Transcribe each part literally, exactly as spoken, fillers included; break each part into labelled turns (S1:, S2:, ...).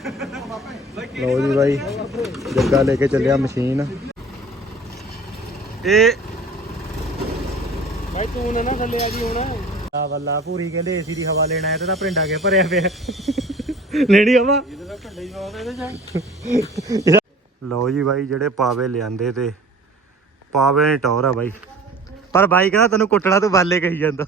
S1: ਲਓ ਜੀ ਬਾਈ ਜੱਗਾ ਲੈ ਕੇ ਚੱਲਿਆ ਮਸ਼ੀਨ ਇਹ
S2: ਭਾਈ ਤੂੰ ਨਾ ਥੱਲੇ ਆ ਜੀ ਹੁਣ
S1: ਆ ਵੱਲਾ ਪੂਰੀ ਕਹਿੰਦੇ ਏਸੀ ਦੀ ਹਵਾ ਲੈਣਾ ਹੈ ਤੇ ਤਾਂ ਭਰਿੰਡਾ ਕੇ ਭਰਿਆ ਪਿਆ ਲੈਣੀ ਹਵਾ
S2: ਇਹਦੇ ਦਾ ਢੱਡਾ ਹੀ ਬਹੁਤ ਇਹਦੇ ਚ।
S1: ਲਓ ਜੀ ਬਾਈ ਜਿਹੜੇ ਪਾਵੇ ਲਿਆਂਦੇ ਤੇ ਪਾਵੇ ਨੇ ਟੌਰ ਆ ਬਾਈ ਪਰ ਬਾਈ ਕਹਿੰਦਾ ਤੈਨੂੰ ਕੁੱਟਣਾ ਤੂੰ ਬਾਲੇ ਕਹੀ ਜਾਂਦਾ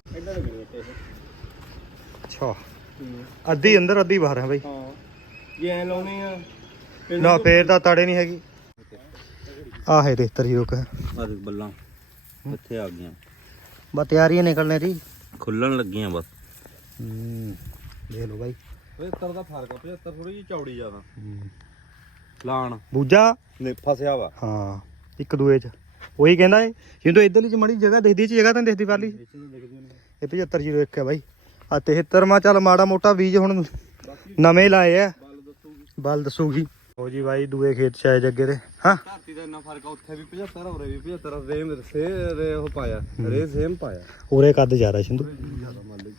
S1: ਅੱਛਾ ਅੱਧੀ ਅੰਦਰ ਅੱਧੀ ਬਾਹਰ ਹੈ ਬਾਈ
S2: ਹਾਂ ਜੇ ਐ ਲਾਉਨੇ ਆ
S1: ਨਾ ਫੇਰ ਤਾਂ ਤੜੇ ਨਹੀਂ ਹੈਗੀ ਆਹ ਹੈ ਤੇਤਰ ਯੋਕ
S3: ਆ ਬੱਲਾਂ ਇੱਥੇ ਆ ਗਈਆਂ
S1: ਬਸ ਤਿਆਰੀਆਂ ਨਿਕਲਣੇ ਦੀ
S3: ਖੁੱਲਣ ਲੱਗੀਆਂ ਬਸ
S1: ਹੂੰ ਦੇਖ ਲਓ ਬਾਈ
S3: ਪਚੱਤਰ ਦਾ ਫਰਕ ਆ ਪਚੱਤਰ ਥੋੜੀ ਜਿਹੀ ਚੌੜੀ ਜ਼ਿਆਦਾ ਲਾਣ
S1: ਬੂਜਾ
S3: ਨੇ ਫਸਿਆ ਵਾ
S1: ਹਾਂ ਇੱਕ ਦੂਏ ਚ ਉਹੀ ਕਹਿੰਦਾ ਏ ਜਿੰਦੋਂ ਇਧਰਲੀ ਚ ਮੜੀ ਜਗ੍ਹਾ ਦਿਖਦੀ ਚ ਜਗ੍ਹਾ ਤਾਂ ਦਿਖਦੀ ਪਾਲੀ ਇਹ ਪਚੱਤਰ ਜ਼ੀਰੋ ਇੱਕ ਹੈ ਬਾਈ ਆ ਤੇਹੱਤਰ ਮਾ ਚੱਲ ਮਾੜਾ ਮੋਟਾ ਬੀਜ ਹੁਣ ਨਵੇਂ ਲਾਏ ਆ ਬਲ ਦੱਸੂਗੀ ਹੋ ਜੀ ਬਾਈ ਦੂਏ ਖੇਤ ਚ ਆਏ ਜੱਗੇ ਦੇ ਹਾਂ
S3: ਧਰਤੀ ਦਾ ਇੰਨਾ ਫਰਕ ਆ ਉੱਥੇ ਵੀ ਪਚੱਤਰ ਹੋਰੇ ਵੀ ਪਚੱਤਰ ਰੇਮ ਸੇ ਰੇ ਉਹ ਪਾਇਆ ਰੇ ਸੇਮ ਪਾਇਆ
S1: ਉਰੇ ਕੱਦ ਜ਼ਿਆਦਾ ਸਿੰਧੂ
S3: ਜ਼ਿਆਦਾ ਮੰਨ ਲਈ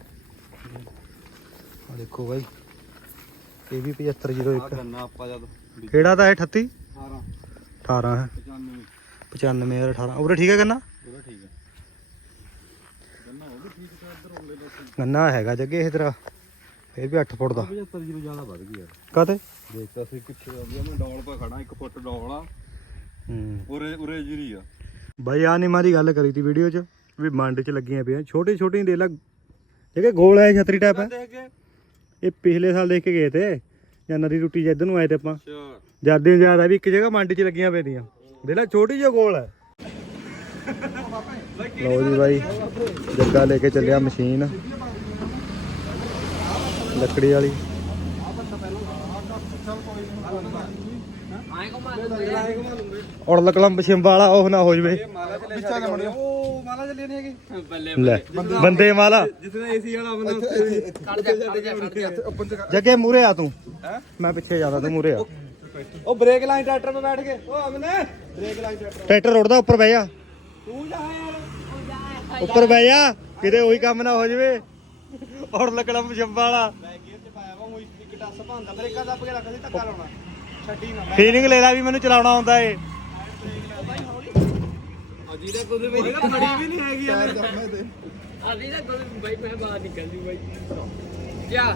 S1: ਆ ਦੇਖੋ ਬਾਈ ਇਹ ਵੀ ਪਚੱਤਰ ਜ਼ੀਰੋ
S3: ਆ
S1: ਇੱਕ
S3: ਗੰਨਾ ਆਪਾਂ ਜਦ
S1: ਕਿਹੜਾ ਤਾਂ ਇਹ ਅਠੱਤੀ
S3: ਅਠਾਰਾਂ
S1: ਅਠਾਰਾਂ ਹੈ
S3: ਪਚਾਨਵੇਂ
S1: ਪਚਾਨਵੇਂ ਯਾਰ ਅਠਾਰਾਂ ਉਰੇ ਠੀਕ ਹੈ ਗੰਨਾ
S3: ਉਹਦਾ ਠੀਕ ਹੈ ਗੰਨਾ ਉਹ ਵੀ ਠੀਕ ਹੈ ਇੱਧਰ ਹੋਲੇ ਪਾਸੇ
S1: ਗੰਨਾ ਹੈਗਾ ਜੱਗੇ ਇਹ ਤੇਰਾ ਇਹ ਵੀ ਅੱਠ ਫੁੱਟ ਦਾ
S3: ਪਚੱਤਰ ਜੀਰੋ ਜ਼ਿਆਦਾ ਵੱਧ ਗਈ ਯਾਰ
S1: ਕਾਤੇ
S3: ਦੇਖਤਾ ਸੀ ਪਿੱਛੇ ਦਾ ਮੈਂ ਡੌਲ ਪਾ ਖੜਾ ਇੱਕ ਫੁੱਟ ਡੌਲ ਆ
S1: ਹੂੰ
S3: ਉਰੇ ਉਰੇ ਜੀਰੀ ਆ
S1: ਬਾਈ ਆ ਨਿਮਾ ਦੀ ਗੱਲ ਕਰੀ ਤੀ ਵੀਡੀਓ 'ਚ ਵੀ ਮੰਡ 'ਚ ਲੱਗੀਆਂ ਪਈਆਂ ਛੋਟੇ ਛੋਟੇ ਦੇ ਲਾ ਜਿਹੜੇ ਗੋਲ ਹੈ ਛਤਰੀ ਟਾਈਪ ਹੈ
S3: ਦੇਖ ਕੇ
S1: ਇਹ ਪਿਛਲੇ ਸਾਲ ਦੇਖ ਕੇ ਗਏ ਤੇ ਜਾਂ ਨਦੀ ਟੁੱਟੀ ਜਾਂ ਇੱਧਰ ਨੂੰ ਆਏ ਤੇ ਆਪਾਂ
S3: ਅੱਛਾ
S1: ਜਿਆਦਾ ਜ਼ਿਆਦਾ ਵੀ ਇੱਕ ਜਗ੍ਹਾ ਮੰਡ 'ਚ ਲੱਗੀਆਂ ਪਈਆਂ ਦੇ ਲਾ ਛੋਟੀ ਜਿਹੀ ਗੋਲ ਹੈ ਲਓ ਜੀ ਬਾਈ ਜੱਗਾ ਲੈ ਕੇ ਚੱਲਿਆ ਮਸ਼ੀਨ ਲੱਕੜੀ ਵਾਲੀ ਔਰ ਲਕਲੰਬ ਸ਼ਿੰਬਾ ਵਾਲਾ ਉਹ ਨਾ ਹੋ ਜਵੇ
S3: ਉਹ ਮਾਲਾ ਚੱਲੀ ਨਹੀਂ ਹੈਗੀ
S1: ਲੈ ਬੰਦੇ ਮਾਲਾ
S3: ਜਿੱਥੇ ਏਸੀ ਵਾਲਾ ਬੰਦਾ
S1: ਜੱਗੇ ਮੂਰੇ ਆ ਤੂੰ ਮੈਂ ਪਿੱਛੇ ਜਾਂਦਾ ਤੂੰ ਮੂਰੇ ਆ
S3: ਉਹ ਬ੍ਰੇਕ ਲਾਈਨ ਟਰੈਕਟਰ 'ਤੇ ਬੈਠ ਕੇ ਉਹ ਅਮਨੇ ਬ੍ਰੇਕ ਲਾਈਨ ਟਰੈਕਟਰ
S1: ਟਰੈਕਟਰ ਰੋੜਦਾ ਉੱਪਰ ਬਹਿ ਜਾ
S3: ਤੂੰ ਜਾ ਯਾਰ
S1: ਉੱਪਰ ਬਹਿ ਜਾ ਕਿਤੇ ਉਹੀ ਕੰਮ ਨਾ ਹੋ ਜਵੇ ਔਰ ਲਕਲੰਬ ਸ਼ਿੰਬਾ ਵਾਲਾ
S3: ਮੈਂ ਗੇਅਰ 'ਚ ਪਾਇਆ ਵਾ ਉਹ ਇੱਕ ਟੱਸ ਭਾਂਦਾ ਬ੍ਰੇਕਾਂ ਦੱਬ ਕੇ ਰੱਖਦੀ ਧੱਕਾ ਲਾਉਣਾ ਛੱਡੀ ਨਾ
S1: ਫੀਲਿੰਗ ਲੈ ਲੈ ਵੀ ਮੈਨੂੰ ਚਲਾਉਣਾ ਆਉਂਦਾ ਏ
S3: ਅਜੀ ਦਾ ਕੋਈ ਵੀ ਖੜੀ ਵੀ ਨਹੀਂ ਹੈਗੀ ਯਾਰ
S2: ਆਦੀ ਨਾ ਕੋਈ ਬਾਈ ਮੈਂ ਬਾਹਰ ਨਿਕਲ ਜੂ ਬਾਈ ਕਿਆ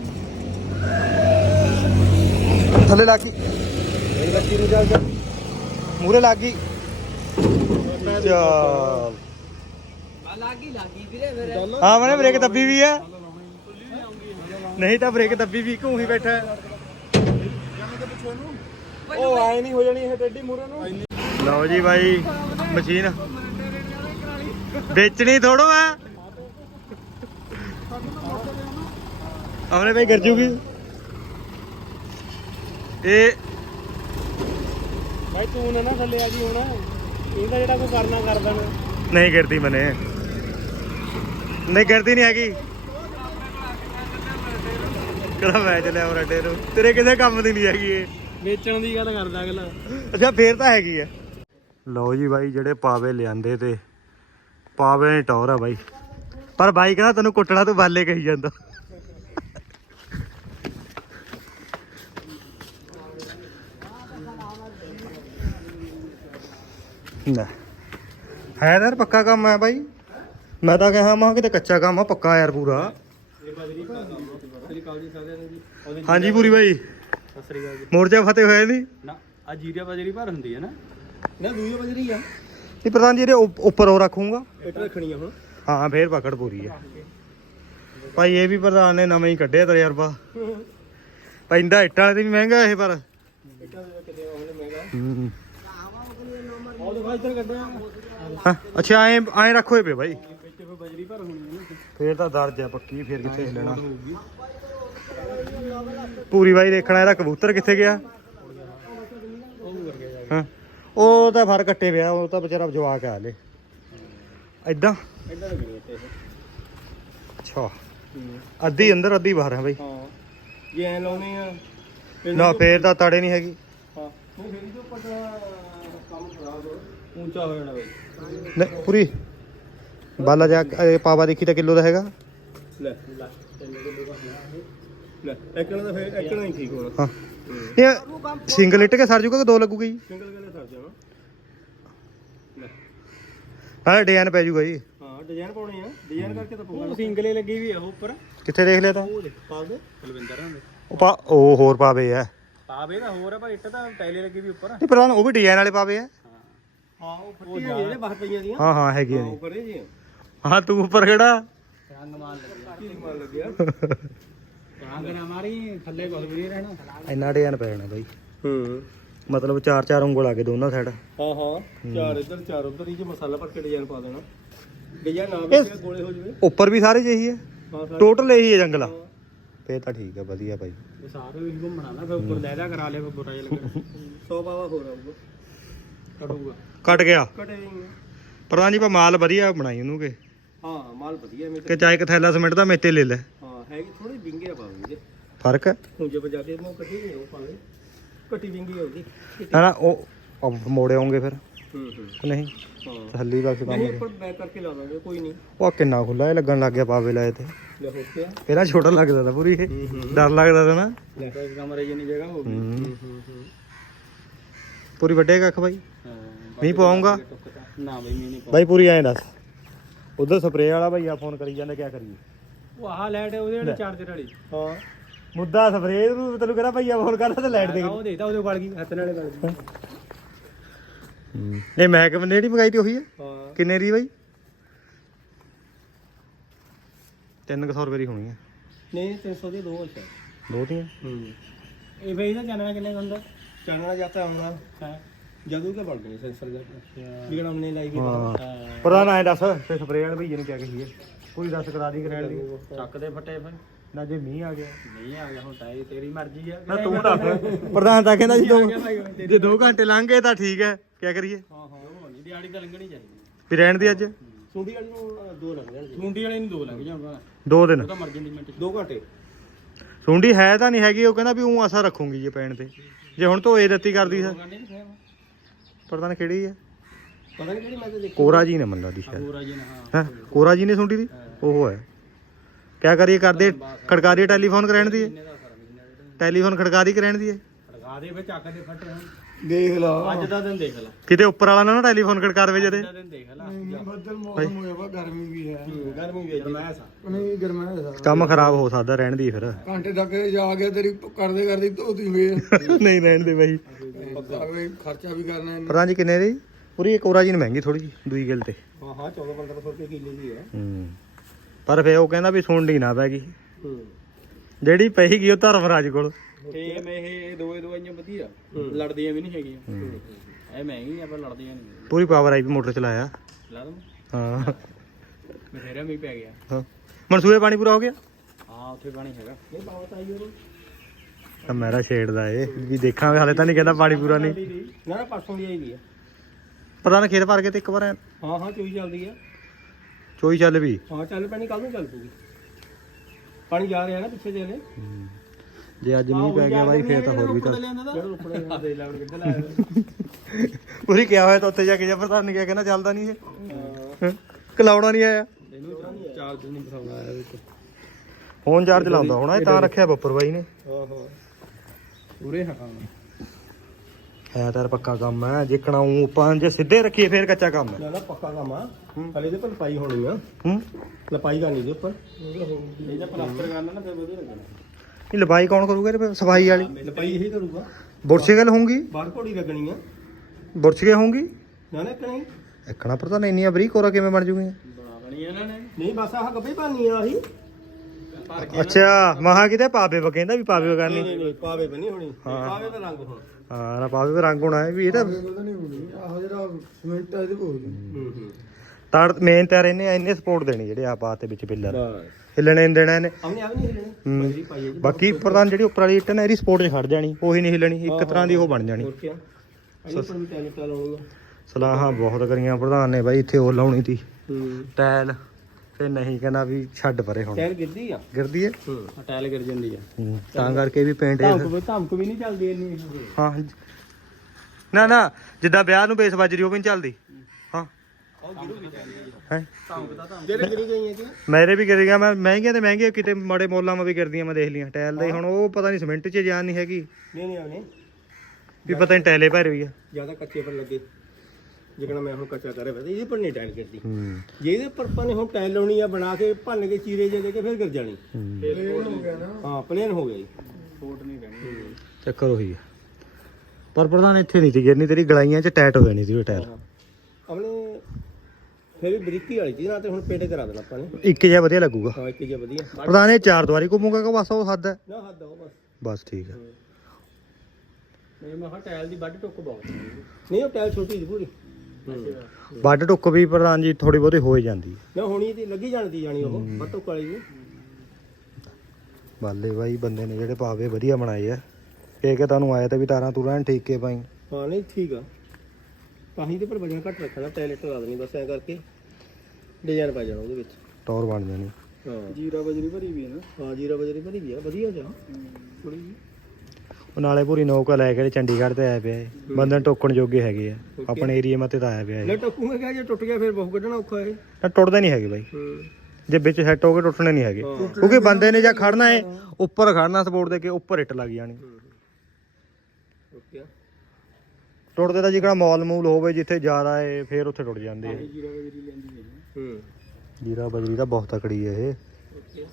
S1: ਥੱਲੇ ਲੱਗੀ
S3: ਲੱਗੀ ਨੂੰ ਚੱਲ ਜਾ
S1: ਮੂਰੇ ਲੱਗੀ ਚੱਲ
S2: ਆ ਲਾਗੀ ਲਾਗੀ ਵੀਰੇ ਫਿਰ
S1: ਹਾਂ ਮਨੇ ਬ੍ਰੇਕ ਦੱਬੀ ਵੀ ਆ ਨਹੀਂ ਤਾਂ ਬ੍ਰੇਕ ਦੱਬੀ ਵੀ ਘੂੰ ਹੀ ਬੈਠਾ ਹੈ।
S3: ਉਹ ਆਏ ਨਹੀਂ ਹੋ ਜਾਣੀ ਇਹ ਟੇਢੀ ਮੂਰੇ ਨੂੰ
S1: ਲਓ ਜੀ ਬਾਈ ਮਸ਼ੀਨ ਵੇਚਣੀ ਥੋੜੋ ਆ ਆਪਣੇ ਭਾਈ ਕਰ ਜੂਗੀ ਇਹ
S2: ਭਾਈ ਤੂੰ ਨਾ ਥੱਲੇ ਆ ਜੀ ਹੁਣ ਇਹਦਾ ਜਿਹੜਾ ਕੋਈ ਕਰਨਾ ਕਰ ਦੇਣਾ
S1: ਨਹੀਂ ਕਰਦੀ ਮਨੇ ਨਹੀਂ ਕਰਦੀ ਨਹੀਂ ਹੈਗੀ ਕਿਹੜਾ ਮੈਂ ਚੱਲਿਆ ਉਹ ਰੱਡੇ ਨੂੰ ਤੇਰੇ ਕਿਸੇ ਕੰਮ ਦੀ ਨਹੀਂ ਹੈਗੀ ਇਹ
S2: ਵੇਚਣ ਦੀ ਗੱਲ ਕਰਦਾ ਅਗਲਾ
S1: ਅੱਛਾ ਫੇਰ ਤਾਂ ਹੈਗੀ ਆ ਲਓ ਜੀ ਬਾਈ ਜਿਹੜੇ ਪਾਵੇ ਲਿਆਂਦੇ ਤੇ ਪਾਵੇ ਨੇ ਟੌਰ ਆ ਬਾਈ ਪਰ ਬਾਈ ਕਹਿੰਦਾ ਤੈਨੂੰ ਕੁੱਟਣਾ ਤੂੰ ਬਾਲੇ ਕਹੀ ਜਾਂਦਾ ਨਾ ਹੈ ਯਾਰ ਪੱਕਾ ਕੰਮ ਹੈ ਬਾਈ ਮੈਂ ਤਾਂ ਕਿਹਾ ਮਾਂ ਕਿਤੇ ਕੱਚਾ ਕੰਮ ਆ ਪੱਕਾ ਯਾਰ ਪੂਰਾ ਹਾਂਜੀ ਪੂਰੀ ਬਾਈ
S2: ਸਤਿ ਸ੍ਰੀ ਅਕਾਲ ਜੀ
S1: ਮੋਰਚਾ ਫਤਿਹ ਹੋਇਆ ਨਹੀਂ
S2: ਨਾ ਆ ਜੀਰੀਆ ਬਾਜਰੀ ਭਰ ਹੁੰਦੀ ਹੈ ਨਾ
S3: ਨਾ ਦੂਜੀ ਬਜਰੀ ਆ
S1: ਇਹ ਪ੍ਰਧਾਨ ਜੀ ਇਹਦੇ ਉੱਪ- ਉੱਪਰ ਉਹ ਰੱਖੂੰਗਾ
S3: ਇੱਟ ਰੱਖਣੀ ਆ ਹੁਣ
S1: ਹਾਂ ਫੇਰ ਪਕੜ ਪੂਰੀ ਹੈ ਭਾਈ ਇਹ ਵੀ ਪ੍ਰਧਾਨ ਨੇ ਨਵਾਂ ਹੀ ਕੱਢਿਆ ਤਜਰਬਾ ਪੈਂਦਾ ਇੱਟਾਂ ਵਾਲੇ ਤੇ ਵੀ ਮਹਿੰਗਾ ਇਹ ਪਰ
S3: ਇੱਟਾਂ ਦੇ ਕਿਤੇ ਉਹਨੇ ਮਹਿੰਗਾ
S1: ਹੂੰ
S3: ਉਹ ਤਾਂ ਇੱਧਰ ਕੱਢਿਆ
S1: ਹਾਂ ਅੱਛਾ ਐਂ ਐਂ ਰੱਖੋ ਇਹ ਪਏ ਬਾਈ
S3: ਵਿੱਚ ਫਿਰ ਬਜਰੀ ਭਰ ਹੋਣੀ ਹੈ ਨਾ
S1: ਫੇਰ ਤਾਂ ਦਰਜ ਆ ਪੱਕੀ ਫੇਰ ਕਿੱਥੇ ਹਿੱਲਣਾ ਪੂਰੀ ਬਾਈ ਦੇਖਣਾ ਇਹਦਾ ਕਬੂਤਰ ਕਿੱਥੇ ਗਿਆ ਹਾਂ ਉਹ ਤਾਂ ਫੜ ਕੱਟੇ ਪਿਆ ਉਹ ਤਾਂ ਵਿਚਾਰਾ ਜਵਾਕ ਆ ਹਲੇ ਏਦਾਂ
S3: ਇੱਧਰ ਲੱਗਣੀ ਇੱਥੇ
S1: ਅੱਛਾ ਅੱਧੀ ਅੰਦਰ ਅੱਧੀ ਬਾਹਰ ਹੈ ਬਾਈ
S3: ਹਾਂ ਜੇ ਐ ਲਾਉਨੇ ਆ
S1: ਨਾ ਫੇਰ ਤਾਂ ਤੜੇ ਨਹੀਂ ਹੈਗੀ
S3: ਹਾਂ ਉਹ ਫੇਰੀ ਤੋਂ ਪਟਾ ਕੰਮ ਖਰਾਬ ਉੱਚਾ ਹੋ ਜਾਣਾ ਬਈ
S1: ਨਹੀਂ ਪੂਰੀ ਬਾਲਾ ਜਾ ਇਹ ਪਾਵਾ ਦੇਖੀ ਤਾਂ ਕਿਲੋ ਦਾ ਹੈਗਾ
S3: ਲੈ ਲੈ ਤਿੰਨ ਕਿਲੋ ਦਾ ਲੈ ਐਕਣਾ ਤਾਂ ਫੇਰ ਐਕਣਾ ਹੀ ਠੀਕ ਹੋਣਾ
S1: ਹਾਂ ਇਹ ਸਿੰਗਲ ਇੱਟ ਕੇ ਸਰ ਜੂਗਾ ਕਿ ਦੋ ਲੱਗੂਗਾ ਜੀ
S3: ਸਿੰਗਲ ਕਹਿੰਦੇ ਸਰ ਜਾਣਾ ਲੈ
S1: ਨਾਲੇ ਡਿਜ਼ਾਈਨ ਪੈ ਜੂਗਾ ਜੀ
S3: ਹਾਂ ਡਿਜ਼ਾਈਨ ਪਾਉਣੇ ਆ ਡਿਜ਼ਾਈਨ ਕਰਕੇ ਤਾਂ
S2: ਉਹ ਸਿੰਗਲੇ ਲੱਗੀ ਵੀ ਆ ਉਹ ਉੱਪਰ
S1: ਕਿੱਥੇ ਦੇਖ ਲਿਆ ਤਾਂ
S3: ਉਹ ਦੇ ਪਾ ਦੇ
S2: ਬਲਵਿੰਦਰ ਦੇ
S1: ਉਹ ਪਾ ਉਹ ਹੋਰ ਪਾਵੇ ਆ
S2: ਪਾਵੇ ਤਾਂ ਹੋਰ ਆ ਪਰ ਇੱਟ ਤਾਂ ਟੈਲੇ ਲੱਗੀ ਵੀ ਉੱਪਰ
S1: ਨਹੀਂ ਪ੍ਰਧਾਨ ਉਹ ਵੀ ਡਿਜ਼ਾਈਨ ਵਾਲੇ ਪਾਵੇ ਆ
S3: ਹਾਂ ਉਹ ਫੱਟੀਆਂ ਜਿਹੜੇ ਬਾਹਰ ਪਈਆਂ ਦੀਆਂ
S1: ਹਾਂ ਹਾਂ ਹੈਗੀਆਂ
S3: ਉਹ
S1: ਨੇ
S3: ਕਰੇ ਜੀ
S1: ਹਾਂ ਤੂੰ ਉੱਪਰ ਕਿਹੜਾ
S2: ਰੰਗ ਮਾਰ ਲੱਗਿਆ
S3: ਕੀ ਮਾਰ ਲੱਗਿਆ
S2: ਰੰਗ ਨਾ ਮਾਰੀ ਥੱਲੇ ਕੁਝ ਵੀ ਨਹੀਂ ਰਹਿਣਾ
S1: ਇੰਨਾ ਡਿਜ਼ਾਈਨ ਪੈ ਜਾਣਾ ਬਾਈ
S3: ਹੂੰ
S1: ਮਤਲਬ ਚਾਰ ਚਾਰ ਉਂਗਲ ਆ ਕੇ ਦੋਨਾਂ ਸਾਈਡ
S3: ਹਾਂ ਹਾਂ ਚਾਰ ਇੱਧਰ ਚਾਰ ਉੱਧਰ ਹੀ ਜੇ ਮਸਾਲਾ ਭਰ ਕੇ ਡਿਜ਼ਾਈਨ ਪਾ ਦੇਣਾ ਡਿਜ਼ਾਈਨ ਨਾ ਵੇਖਿਆ ਗੋਲੇ ਹੋ ਜਵੇ
S1: ਉੱਪਰ ਵੀ ਸਾਰੇ ਜਿਹੀ ਹੈ
S3: ਹਾਂ ਸਰ
S1: ਟੋਟਲ ਇਹੀ ਹੈ ਜੰਗਲਾ ਫੇਰ ਤਾਂ ਠੀਕ ਹੈ ਵਧੀਆ ਬਾਈ
S2: ਇਹ ਸਾਰੇ ਵੀ ਘੁੰਮਣਾ ਨਾ ਫਿਰ ਉੱਪਰ ਲੈਦਾ ਕਰਾ ਲਿਆ ਫਿਰ ਬੁਰਾ ਜਿਹਾ ਲੱਗਣਾ
S3: ਸੌ ਪਾਵਾ ਹੋਰ ਆਊਗਾ
S2: ਕਟੂਗਾ
S1: ਕੱਟ ਗਿਆ
S3: ਕਟੇ
S1: ਪ੍ਰਧਾਨ ਜੀ ਪਾ ਮਾਲ ਵਧੀਆ ਬਣਾਈ ਉਹਨੂੰ ਕਿ
S3: ਹਾਂ ਮਾਲ ਵਧੀਆ ਮੇ
S1: ਕਿ ਚਾਹੇ ਇੱਕ ਥੈਲਾ ਸੀਮੈਂਟ ਦਾ ਮੇਤੇ ਲੈ ਲੈ
S3: ਹਾਂ ਹੈਗੀ ਥੋੜੀ ਵਿੰਗੀ ਆ ਪਾਉਂਗੇ
S1: ਫਰਕ ਹੈ
S3: ਹੁਣ ਜੇ ਬਜਾ ਕੇ ਮੋ ਕੱਢੀ ਨਹੀਂ ਉਹ ਪਾਵੇ ਕੱਟੀ ਵਿੰਗੀ ਆਉਗੀ
S1: ਨਾ ਨਾ ਉਹ ਉਹ ਮੋੜੇ ਆਉਂਗੇ ਫਿਰ
S3: ਹੂੰ ਹੂੰ
S1: ਕਿ ਨਹੀਂ
S3: ਹਾਂ
S1: ਹੱਲੀ ਬਸ ਕੰਮ
S3: ਨਹੀਂ ਉੱਪਰ ਬੈਕ ਕਰਕੇ ਲਾ ਦਾਂਗੇ ਕੋਈ ਨਹੀਂ
S1: ਉਹ ਕਿੰਨਾ ਖੁੱਲਾ ਇਹ ਲੱਗਣ ਲੱਗ ਗਿਆ ਪਾਵੇ ਲਾਏ ਤੇ
S3: ਲੈ ਹੋ ਗਿਆ
S1: ਪਹਿਲਾਂ ਛੋਟਾ ਲੱਗਦਾ ਤਾ ਪੂਰੀ ਇਹ ਡਰ ਲੱਗਦਾ ਤਾ ਨਾ
S3: ਲੈ
S2: ਇੱਕ ਕਮਰੇ ਜਿੰਨੀ ਜਗ੍ਹਾ ਹੋ ਗਈ
S1: ਹੂੰ।
S3: ਹੂੰ ਹੂੰ
S1: ਪੂਰੀ ਵੱਡੇ ਕੱਖ ਬਾਈ
S2: ਹਾਂ
S1: ਨਹੀਂ ਪਾਉਂਗਾ
S2: ਨਾ ਬਈ ਮੈਂ ਨਹੀਂ
S1: ਬਾਈ ਪੂਰੀ ਐਂ ਦੱਸ ਉਧਰ ਸਪਰੇਅ ਵਾਲਾ ਭਈਆ ਫੋਨ ਕਰੀ ਜਾਂਦਾ ਕਿਆ ਕਰੀਏ
S2: ਉਹ ਆਹ ਲਾਈਟ ਉਹਦੇ ਵਾਲੀ ਚਾਰਜਰ ਵਾਲੀ
S1: ਹਾਂ ਮੁੱਦਾ ਸਪਰੇਅ ਨੂੰ ਤੈਨੂੰ ਕਹਿੰਦਾ ਭਈਆ ਫੋਨ ਕਰਦਾ ਤੇ ਲਾਈਟ ਦੇ
S2: ਉਹ ਦੇਤਾ ਉਹਦੇ ਗਲ ਗਈ ਹੱਥ ਨਾਲੇ ਗਲ ਗਈ
S1: ਇਹ ਮੈਂ ਕਿ ਜਿਹੜੀ ਮੰਗਾਈ ਤੀ ਉਹੀ ਹੈ
S3: ਹਾਂ
S1: ਕਿੰਨੇ ਦੀ ਬਾਈ ਤਿੰਨ ਸੌ ਰੁਪਏ ਦੀ ਹੋਣੀ ਹੈ
S3: ਨਹੀਂ ਤਿੰਨ ਸੌ ਦੀ ਦੋ ਅੱਛਾ
S1: ਦੋ ਤੀਆਂ
S3: ਹੂੰ
S2: ਇਹ ਬਈ ਇਹਦਾ ਚਾਨਣਾ ਕਿੰਨੇ ਦਾ ਹੁੰਦਾ
S3: ਚਾਨਣਾ ਜਾਂਦਾ ਆਉਣਾ
S2: ਹਾਂ
S3: ਜਦੋਂ ਕਿ ਬਣ ਗਏ ਸੈਂਸਰ ਜਾ ਜਿਹੜਾ हमने ਲਾਈ ਵੀ
S1: ਹਾਂ ਪ੍ਰਧਾਨ ਐਂ ਦੱਸ ਤੇ ਸਪਰੇਅ ਵਾਲੇ ਭਈਏ ਨੂੰ ਕਿਆ ਕਹੀਏ ਕੋਈ ਦੱਸ ਕਰਾ ਦੀ ਕਰੈਣ ਦੀ
S2: ਚੱਕ ਦੇ ਫੱਟੇ ਫਿਰ
S1: ਨਾ ਜੇ ਮੀਂਹ ਆ ਗਿਆ
S2: ਨਹੀਂ ਆ ਗਿਆ ਹੁਣ ਤਾਂ ਇਹ ਤੇਰੀ ਮਰਜ਼ੀ ਆ
S1: ਨਾ ਤੂੰ ਦੱਸ ਪ੍ਰਧਾਨ ਤਾਂ ਕਹਿੰਦਾ ਜੀ ਦੋ ਜੇ ਦੋ ਘੰਟੇ ਲੰਘ ਗਏ ਤਾਂ ਠੀਕ ਹੈ ਕਿਆ ਕਰੀਏ
S2: ਹਾਂ ਹਾਂ ਉਹ ਨਹੀਂ ਦਿਹਾੜੀ ਤਾਂ ਲੰਘਣੀ ਚਾਹੀਦੀ
S1: ਵੀ ਰਹਿਣ ਦੀ ਅੱਜ
S3: ਸੁੰਡੀ ਵਾਲੀ ਨੂੰ ਦੋ ਲੱਗ ਜਾਣਗੇ
S2: ਸੁੰਡੀ ਵਾਲੇ ਨੂੰ ਦੋ ਲੱਗ ਜਾਊਗਾ
S1: ਦੋ ਦਿਨ
S2: ਉਹ ਤਾਂ ਮਰ ਜਾਂਦੀ ਮਿੰਟ ਚ
S3: ਦੋ ਘੰਟੇ
S1: ਸੁੰਡੀ ਹੈ ਤਾਂ ਨਹੀਂ ਹੈਗੀ ਉਹ ਕਹਿੰਦਾ ਵੀ ਉਹ ਆਸਾ ਰੱਖੂਗੀ ਜੇ ਪੈਣ ਤੇ ਜੇ ਹੁਣ ਧੋਏ ਦਿੱਤੀ ਕਰਦੀ ਸਾ
S2: ਨਹੀਂ ਫਿਰ
S1: ਪ੍ਰਧਾਨ ਕਿਹੜੀ ਹੈ
S3: ਪਤਾ ਨਹੀਂ ਕਿਹੜੀ ਮੈਂ ਤਾਂ ਦੇਖੀ
S1: ਕੋਰਾ ਜੀ ਨੇ ਮੰਨਦਾ ਦੀ ਸ਼ਾਇਦ
S2: ਪੂਰਾ ਜੀ ਨੇ ਹਾਂ
S1: ਹੈ ਕੋਰਾ ਜੀ ਨੇ ਸੁੰਡੀ ਦੀ ਉਹ ਹੈ ਕਿਆ ਕਰੀਏ ਕਰਦੇ ਖੜਕਾ ਦੀ ਟੈਲੀਫੋਨ ਕਰਾਉਣ ਦੀ ਹੈ
S2: ਕਿੰਨੇ ਦਾ ਫਰਕ ਨਹੀਂ
S1: ਟੈਲੀਫੋਨ ਖੜਕਾ ਦੀ ਕਰਾਉਣ ਦੀ ਹੈ
S2: ਲਗਾ ਦੇ ਫਿਰ ਚੱਕ ਦੇ ਫੱਟੇ ਹੁਣ
S3: ਦੇਖ ਲਾ
S2: ਅੱਜ ਦਾ ਦਿਨ ਦੇਖ ਲੈ
S1: ਕਿਤੇ ਉੱਪਰ ਵਾਲਾ ਨਾ ਟੈਲੀਫੋਨ ਖੜਕਾ ਦੇਵੇ ਜਦੇ
S2: ਅੱਜ ਦਾ ਦਿਨ ਦੇਖ ਲੈ
S3: ਬੱਦਲ ਮੌਸਮ ਹੋਇਆ ਵਾ ਗਰਮੀ ਵੀ ਹੈ ਗਰਮੀ ਵੀ ਹੈ
S2: ਮੈਂ ਸਾ
S3: ਨਹੀਂ ਗਰਮਾ ਹੈ
S1: ਕੰਮ ਖਰਾਬ ਹੋ ਸਕਦਾ ਰਹਿਣ ਦੀ ਫਿਰ
S3: ਘੰਟੇ ਤੱਕ ਜਾ ਕੇ ਤੇਰੀ ਕਰਦੇ ਕਰਦੇ ਧੋਤੀ ਹੋਏ
S1: ਨਹੀਂ ਰਹਿਣ ਦੇ ਬਾਈ
S3: ਅਗਲੇ ਖਰਚਾ ਵੀ ਕਰਨਾ ਇਹਨੇ
S1: ਪ੍ਰਧਾਨ ਜੀ ਕਿੰਨੇ ਦੀ ਪੂਰੀ ਕੋਰਾ ਜੀ ਨੇ ਮਹਿੰਗੀ ਥੋੜੀ ਜੀ ਦੂਈ ਗਿਲ ਤੇ
S3: ਹਾਂ ਹਾਂ ਚੌਦਾਂ ਪੰਦਰਾਂ ਸੌ ਰੁਪਏ ਕਿੱਲੇ ਦੀ ਹੈ
S1: ਹੂੰ ਪਰ ਫੇ ਉਹ ਕਹਿੰਦਾ ਵੀ ਸੁੰਡੀ ਨਾ ਪੈ ਗਈ
S3: ਹੂੰ
S1: ਜਿਹੜੀ ਪਈ ਗਈ ਉਹ ਧਰਮਰਾਜ ਕੋਲ
S2: ਇਹ ਮੈਂ ਇਹ ਦੋਏ ਦਵਾਈਆਂ ਵਧੀਆ ਲੜਦੀਆਂ ਵੀ ਨਹੀਂ ਹੈਗੀਆਂ ਇਹ ਮਹਿੰਗੀ ਆ ਪਰ ਲੜਦੀਆਂ ਨਹੀਂ
S1: ਪੂਰੀ ਪਾਵਰ ਆਈ ਵੀ ਮੋਟਰ ਚਲਾਇਆ
S2: ਲਾ ਦਮ
S1: ਹਾਂ
S2: ਬਥੇਰਾ ਵੀ ਪੈ ਗਿਆ
S1: ਹਾਂ ਮਨਸੂਬੇ ਪਾਣੀ ਪੂਰਾ ਹੋ ਗਿਆ
S2: ਹਾਂ ਉੱਥੇ ਪਾਣੀ ਹੈਗਾ
S3: ਨਹੀਂ ਪਾਵਰ ਤਾਂ ਆਈ ਉਹਨੂੰ
S1: ਤਾਂ ਮੇਰਾ ਛੇੜਦਾ ਏ ਵੀ ਦੇਖਾਂਗੇ ਹਾਲੇ ਤਾਂ ਨਹੀਂ ਕਹਿੰਦਾ ਪਾਣੀ ਪੂਰਾ ਨਹੀਂ
S3: ਨਾ ਨਾ ਪਰਸੋਂ ਦੀ ਆਈ ਵੀ ਹੈ
S1: ਪ੍ਰਧਾਨ ਖੇਤ ਭਰ ਕੇ ਤੇ ਇੱਕ ਵਾਰ ਐਂ
S3: ਹਾਂ ਹਾਂ ਚੋਈ ਚੱਲਦੀ ਹੈ
S1: ਚੋਈ ਚੱਲ ਵੀ
S3: ਹਾਂ ਚੱਲ ਪੈਣੀ ਕੱਲ ਨੂੰ ਚੱਲ ਪੂਗੀ ਪਾਣੀ ਜਾ ਰਿਹਾ ਨਾ ਪਿੱਛੇ ਜਿਹੇ
S1: ਜੇ ਅੱਜ ਮੀਂਹ ਪੈ ਗਿਆ ਬਾਈ ਫੇਰ ਤਾਂ ਹੋਰ ਵੀ ਤਾਂ
S3: ਜਿਹੜਾ ਉੱਪਰ ਦੇ ਲੈਵਲ ਕਿੱਥੇ ਲਾਇਆ
S1: ਪੂਰੀ ਕਿਹਾ ਹੋਇਆ ਤਾਂ ਉੱਥੇ ਜਾ ਕੇ ਜੇ ਪ੍ਰਧਾਨ ਨੇ ਕਿਹਾ ਕਹਿੰਦਾ ਚੱਲਦਾ ਨਹੀਂ ਇਹ ਕਲਾਉਣਾ ਨਹੀਂ ਆਇਆ
S3: ਇਹਨੂੰ ਚਾਰਜ ਨਹੀਂ ਬਸਾਉਣਾ ਆਇਆ ਵਿੱਚ
S1: ਫੋਨ ਚਾਰਜ ਲਾਉਂਦਾ ਹੋਣਾ ਇਹ ਤਾਂ ਰੱਖਿਆ ਬੱਪਰ ਬਾਈ ਨੇ
S3: ਹਾਂ ਹਾਂ ਪੂਰੇ ਹਾਂ
S1: ਹੈ ਤਾਂ ਪੱਕਾ ਕੰਮ ਹੈ ਜਿੱਕਣਾ ਉਹ ਆਪਾਂ ਜੇ ਸਿੱਧੇ ਰੱਖੀਏ ਫੇਰ ਕੱਚਾ ਕੰਮ ਹੈ
S3: ਨਾ ਨਾ ਪੱਕਾ ਕੰਮ ਆ ਹਲੇ ਇਹਦੇ ਪਰ ਲਪਾਈ ਹੋਣੀ ਆ
S1: ਹੂੰ
S3: ਲਪਾਈ ਕਰਨੀ ਦੇ ਉੱਪਰ
S2: ਇਹਦਾ ਪਲਾਸਟਰ ਕਰਨਾ ਨਾ ਫਿਰ ਵਧੀਆ ਲੱਗਣਾ
S1: ਇਹ ਲਬਾਈ ਕੌਣ ਕਰੂਗਾ ਇਹਦੇ ਪਰ ਸਫਾਈ ਵਾਲੀ
S3: ਲਪਾਈ ਇਹੀ ਕਰੂਗਾ
S1: ਬੁਰਸ਼ੇ ਗੱਲ ਹੋਊਗੀ
S3: ਬਾਹਰ ਘੋੜੀ ਲੱਗਣੀ ਆ
S1: ਬੁਰਸ਼ੇ ਹੋਊਗੀ
S3: ਨਾ ਨਾ ਕਹੀਂ
S1: ਇੱਕਣਾ ਪਰ ਤਾਂ ਇੰਨੀਆਂ ਬਰੀਕ ਕੋਰਾ ਕਿਵੇਂ ਬਣ ਜੂਗੀਆਂ
S2: ਬਣਾ ਬਣੀ ਇਹਨਾਂ ਨੇ
S3: ਨਹੀਂ ਬਸ ਆਹ ਗੱਬੇ ਪਾਣੀ ਆ ਆਹੀ
S1: ਅੱਛਾ ਮਹਾ ਕਿਤੇ ਪਾਵੇ ਵਾ ਕਹਿੰਦਾ ਵੀ ਪਾਵੇ ਕਰਨੀ
S3: ਨਹੀਂ ਨਹੀਂ ਪਾਵੇ ਬਣੀ ਹੋਣੀ ਪਾਵੇ ਦਾ ਰੰਗ ਹੁਣ
S1: ਹਾਂ ਨਾ ਪਾਵੇ ਵੀ ਰੰਗ ਹੋਣਾ ਹੈ ਵੀ ਇਹ ਤਾਂ
S3: ਪਤਾ ਨਹੀਂ ਹੋਣੀ ਆਹ ਜਿਹੜਾ ਸਿਮੈਂਟ ਆ ਇਹਦੇ ਕੋਲ ਹੂੰ ਹੂੰ
S1: ਤਾੜ ਮੇਨ ਤਾਂ ਇਹਨੇ ਇੰਨੇ ਸਪੋਰਟ ਦੇਣੀ ਜਿਹੜੇ ਆ ਬਾਤ ਦੇ ਵਿੱਚ ਪਿੱਲਰ
S3: ਬਸ
S1: ਹਿੱਲਣੇ ਨਹੀਂ ਦੇਣਾ ਇਹਨੇ
S3: ਆਵਨੇ ਆਵ ਨਹੀਂ ਹਿਲਣੇ ਮਜਰੀ ਪਾਈ ਹੈ ਜੀ
S1: ਬਾਕੀ ਪ੍ਰਧਾਨ ਜਿਹੜੀ ਉੱਪਰ ਵਾਲੀ ਇੱਟ ਨਾ ਇਹਦੀ ਸਪੋਰਟ 'ਚ ਖੜ ਜਾਣੀ ਉਹੀ ਨਹੀਂ ਹਿੱਲਣੀ ਇੱਕ ਤਰ੍ਹਾਂ ਦੀ ਉਹ ਬਣ ਜਾਣੀ
S3: ਹੋਰ ਕੀ ਅਜੇ ਪਰ ਵੀ ਟੈਲ ਟੈਲ ਆਉਣਾ
S1: ਸਲਾਹਾਂ ਬਹੁਤ ਕਰੀਆਂ ਪ੍ਰਧਾਨ ਨੇ ਬਾਈ ਇੱਥੇ ਉਹ ਲਾਉਣੀ ਤੀ
S3: ਹੂੰ
S1: ਟਾਇਲ ਫਿਰ ਨਹੀਂ ਕਹਿੰਦਾ ਵੀ ਛੱਡ ਪਰੇ ਹੁਣ
S3: ਟੈਲ ਗਿਰਦੀ ਆ
S1: ਗਿਰਦੀ ਹੈ
S3: ਹੂੰ
S2: ਟਾਇਲ ਗਿਰ ਜਾਂਦੀ ਆ
S1: ਹੂੰ, ਤਾਂ ਕਰਕੇ ਵੀ ਪੇਂਟ
S2: ਧਮਕ ਧਮਕ ਵੀ ਨਹੀਂ ਚੱਲਦੀ ਇੰਨੀ
S1: ਹਾਂ ਨਾ ਨਾ ਜਿੱਦਾਂ ਵਿਆਹ ਨੂੰ ਬੇਸ ਵੱਜਦੀ ਉਹ ਵੀ ਨਹੀਂ ਚੱਲਦੀ ਹਾਂ ਹੈ
S2: ਜਿਹੜੇ ਗਿਰੀ ਗਈਆਂ ਸੀ
S1: ਮੇਰੇ ਵੀ ਗਿਰ ਗਿਆ ਮੈਂ ਮਹਿੰਗੀਆਂ ਤੇ ਮਹਿੰਗੀਆਂ ਕਿਤੇ ਮਾੜੇ ਮੋਲਾਂ ਮੈਂ ਵੀ ਗਿਰਦੀਆਂ ਮੈਂ ਦੇਖ ਲੀਆਂ ਟਾਇਲ ਦੇ ਹੁਣ ਉਹ ਪਤਾ ਨਹੀਂ ਸਿਮੈਂਟ 'ਚ ਜਾਨ ਨਹੀਂ ਹੈਗੀ
S2: ਨਹੀਂ ਨਹੀਂ ਆਉਣੇ
S1: ਵੀ ਪਤਾ ਨਹੀਂ ਟਾਇਲੇ ਭਰ ਵੀ ਆ
S2: ਜਿਆਦਾ ਕੱਚੇ ਪਰ ਲੱਗੇ ਜਿਕਣਾ ਮੈਂ ਹੁਣ ਕੱਚਾ ਕਰਿਆ ਵੈਸੇ ਇਹਦੇ ਪਰ ਨਹੀਂ ਟਾਇਲ ਗਿਰਦੀ
S1: ਹੂੰ
S2: ਜੇ ਇਹਦੇ ਪਰ ਆਪਾਂ ਨੇ ਹੁਣ ਟਾਇਲ ਲਾਉਣੀ ਆ ਬਣਾ ਕੇ ਭੰਨ ਕੇ ਚੀਰੇ ਜੇ ਦੇ ਕੇ ਫਿਰ ਗਿਰ ਜਾਣੀ ਹਾਂ ਪਲੇਨ ਹੋ ਗਿਆ ਜੀ ਫੋਟ ਨਹੀਂ ਰਹਿਣੀ
S1: ਚੱਕਰ ਉਹੀ ਆ ਪਰ ਪ੍ਰਧਾਨ ਇੱਥੇ ਨਹੀਂ ਸੀ ਗਿਰਨੀ ਤੇਰੀ ਗਲਾਈਆਂ 'ਚ ਟਾਈਟ ਹੋ ਜਾਣੀ ਸੀ ਉਹ ਟਾਇਲ
S2: ਆਪਣੇ ਫਿਰ ਵੀ ਬਰੀਕੀ ਵਾਲੀ ਸੀ ਨਾ ਤੇ ਹੁਣ ਪੇੜੇ ਕਰਾ ਦੇਣਾ ਆਪਾਂ ਨੇ
S1: ਇੱਕ ਜਿਹਾ ਵਧੀਆ ਲੱਗੂਗਾ
S2: ਹਾਂ ਇੱਕ ਜਿਹਾ ਵਧੀਆ
S1: ਪ੍ਰਧਾਨ ਇਹ ਚਾਰ ਦੁਆਰੀ ਘੁੰਮੂਗਾ ਕਿ ਬਸ ਉਹ ਹੱਦ ਹੈ
S2: ਨਾ ਹੱਦ ਆਓ ਬਸ
S1: ਬਸ ਠੀਕ ਹੈ
S2: ਨਹੀਂ ਮੈਂ ਕਿਹਾ ਟਾਇਲ ਦੀ ਵੱਡ ਟੁੱਕ ਬਹੁਤ ਨਹੀਂ ਉਹ ਟਾਇਲ ਛੋਟੀ ਸੀ ਪੂਰੀ
S1: ਵੱਡ ਟੁੱਕ ਵੀ ਪ੍ਰਧਾਨ ਜੀ ਥੋੜੀ ਬਹੁਤੀ ਹੋ ਹੀ ਜਾਂਦੀ
S2: ਨਾ ਹੋਣੀ ਤੇ ਲੱਗੀ ਜਾਣਦੀ ਜਾਣੀ ਉਹ ਵੱਡ ਟੁੱਕ ਵਾਲੀ ਜੀ
S1: ਬਾਲੇ ਬਾਈ ਬੰਦੇ ਨੇ ਜਿਹੜੇ ਪਾਵੇ ਵਧੀਆ ਬਣਾਏ ਆ ਇਹ ਕਿ ਤੁਹਾਨੂੰ ਆਇਆ ਤਾਂ ਵੀ ਤਾਰਾਂ ਤੂਰਾਂ ਠੀਕ ਕੇ ਪਾਈ
S2: ਹਾਂ ਨਹੀਂ ਠੀਕ ਆ ਤਾਂ ਹੀ ਤੇ ਪਰ ਵਜਨ ਘੱਟ ਰੱਖਣਾ ਟਾਇਲਟ ਲਾ ਦੇਣੀ ਬਸ ਐ ਕਰਕੇ ਡਿਜ਼ਾਈਨ ਪਾ ਜਾਣਾ ਉਹਦੇ ਵਿੱਚ
S1: ਟੌਰ ਬਣ ਜਾਣੀ
S2: ਹਾਂ ਜੀਰਾ ਬਜਰੀ ਭਰੀ ਵੀ ਹੈ ਨਾ ਹਾਂ ਜੀਰਾ ਬਜਰੀ ਭਰੀ ਵੀ ਆ ਵਧੀਆ ਜਾ ਥੋੜੀ ਜੀ
S1: ਉਹ ਨਾਲੇ ਪੂਰੀ ਨੌਕਾ ਲੈ ਕੇ ਚੰਡੀਗੜ੍ਹ ਤੇ ਆਇਆ ਪਿਆ ਇਹ ਬੰਦੇ ਨੂੰ ਟੋਕਣ ਜੋਗੇ ਹੈਗੇ ਆ ਆਪਣੇ ਏਰੀਏ ਮਤੇ ਤਾਂ ਆਇਆ ਪਿਆ
S2: ਲੈ
S1: ਇਹ
S2: ਟੁੱਕੂਗਾ ਕਿਹਾ ਜੇ ਟੁੱਟ ਗਿਆ ਫਿਰ ਬਹੁਤ ਕੱਢਣਾ ਔਖਾ ਹੈ
S1: ਨਾ ਟੁੱਟਦੇ ਨਹੀਂ ਹੈਗੇ ਬਾਈ
S2: ਹੂੰ
S1: ਜੇ ਵਿੱਚ ਸੈੱਟ ਹੋ ਕੇ ਟੁੱਟਣੇ ਨਹੀਂ ਹੈਗੇ ਕਿਉਂਕਿ ਬੰਦੇ ਨੇ ਜਾਂ ਖੜਨਾ ਹੈ ਉੱਪਰ ਖੜਨਾ ਸਪੋਰਟ ਦੇ ਕੇ ਉੱਪਰ ਇੱਟ ਲੱਗ ਜਾਣੀ
S2: ਓਕੇ
S1: ਟੁੱਟਦੇ ਤਾਂ ਜਿਹੜਾ ਮੌਲ ਮੂਲ ਹੋਵੇ ਜਿੱਥੇ ਜ਼ਿਆਦਾ ਹੈ ਫਿਰ ਉੱਥੇ ਟੁੱਟ ਜਾਂਦੇ ਆ
S2: ਜੀਰਾ ਬਜਰੀ ਲੈਂਦੀ ਹੈ ਹੂੰ
S1: ਜੀਰਾ ਬਜਰੀ ਤਾਂ ਬਹੁਤ ਤਕੜੀ ਹੈ ਇਹ
S2: ਓਕੇ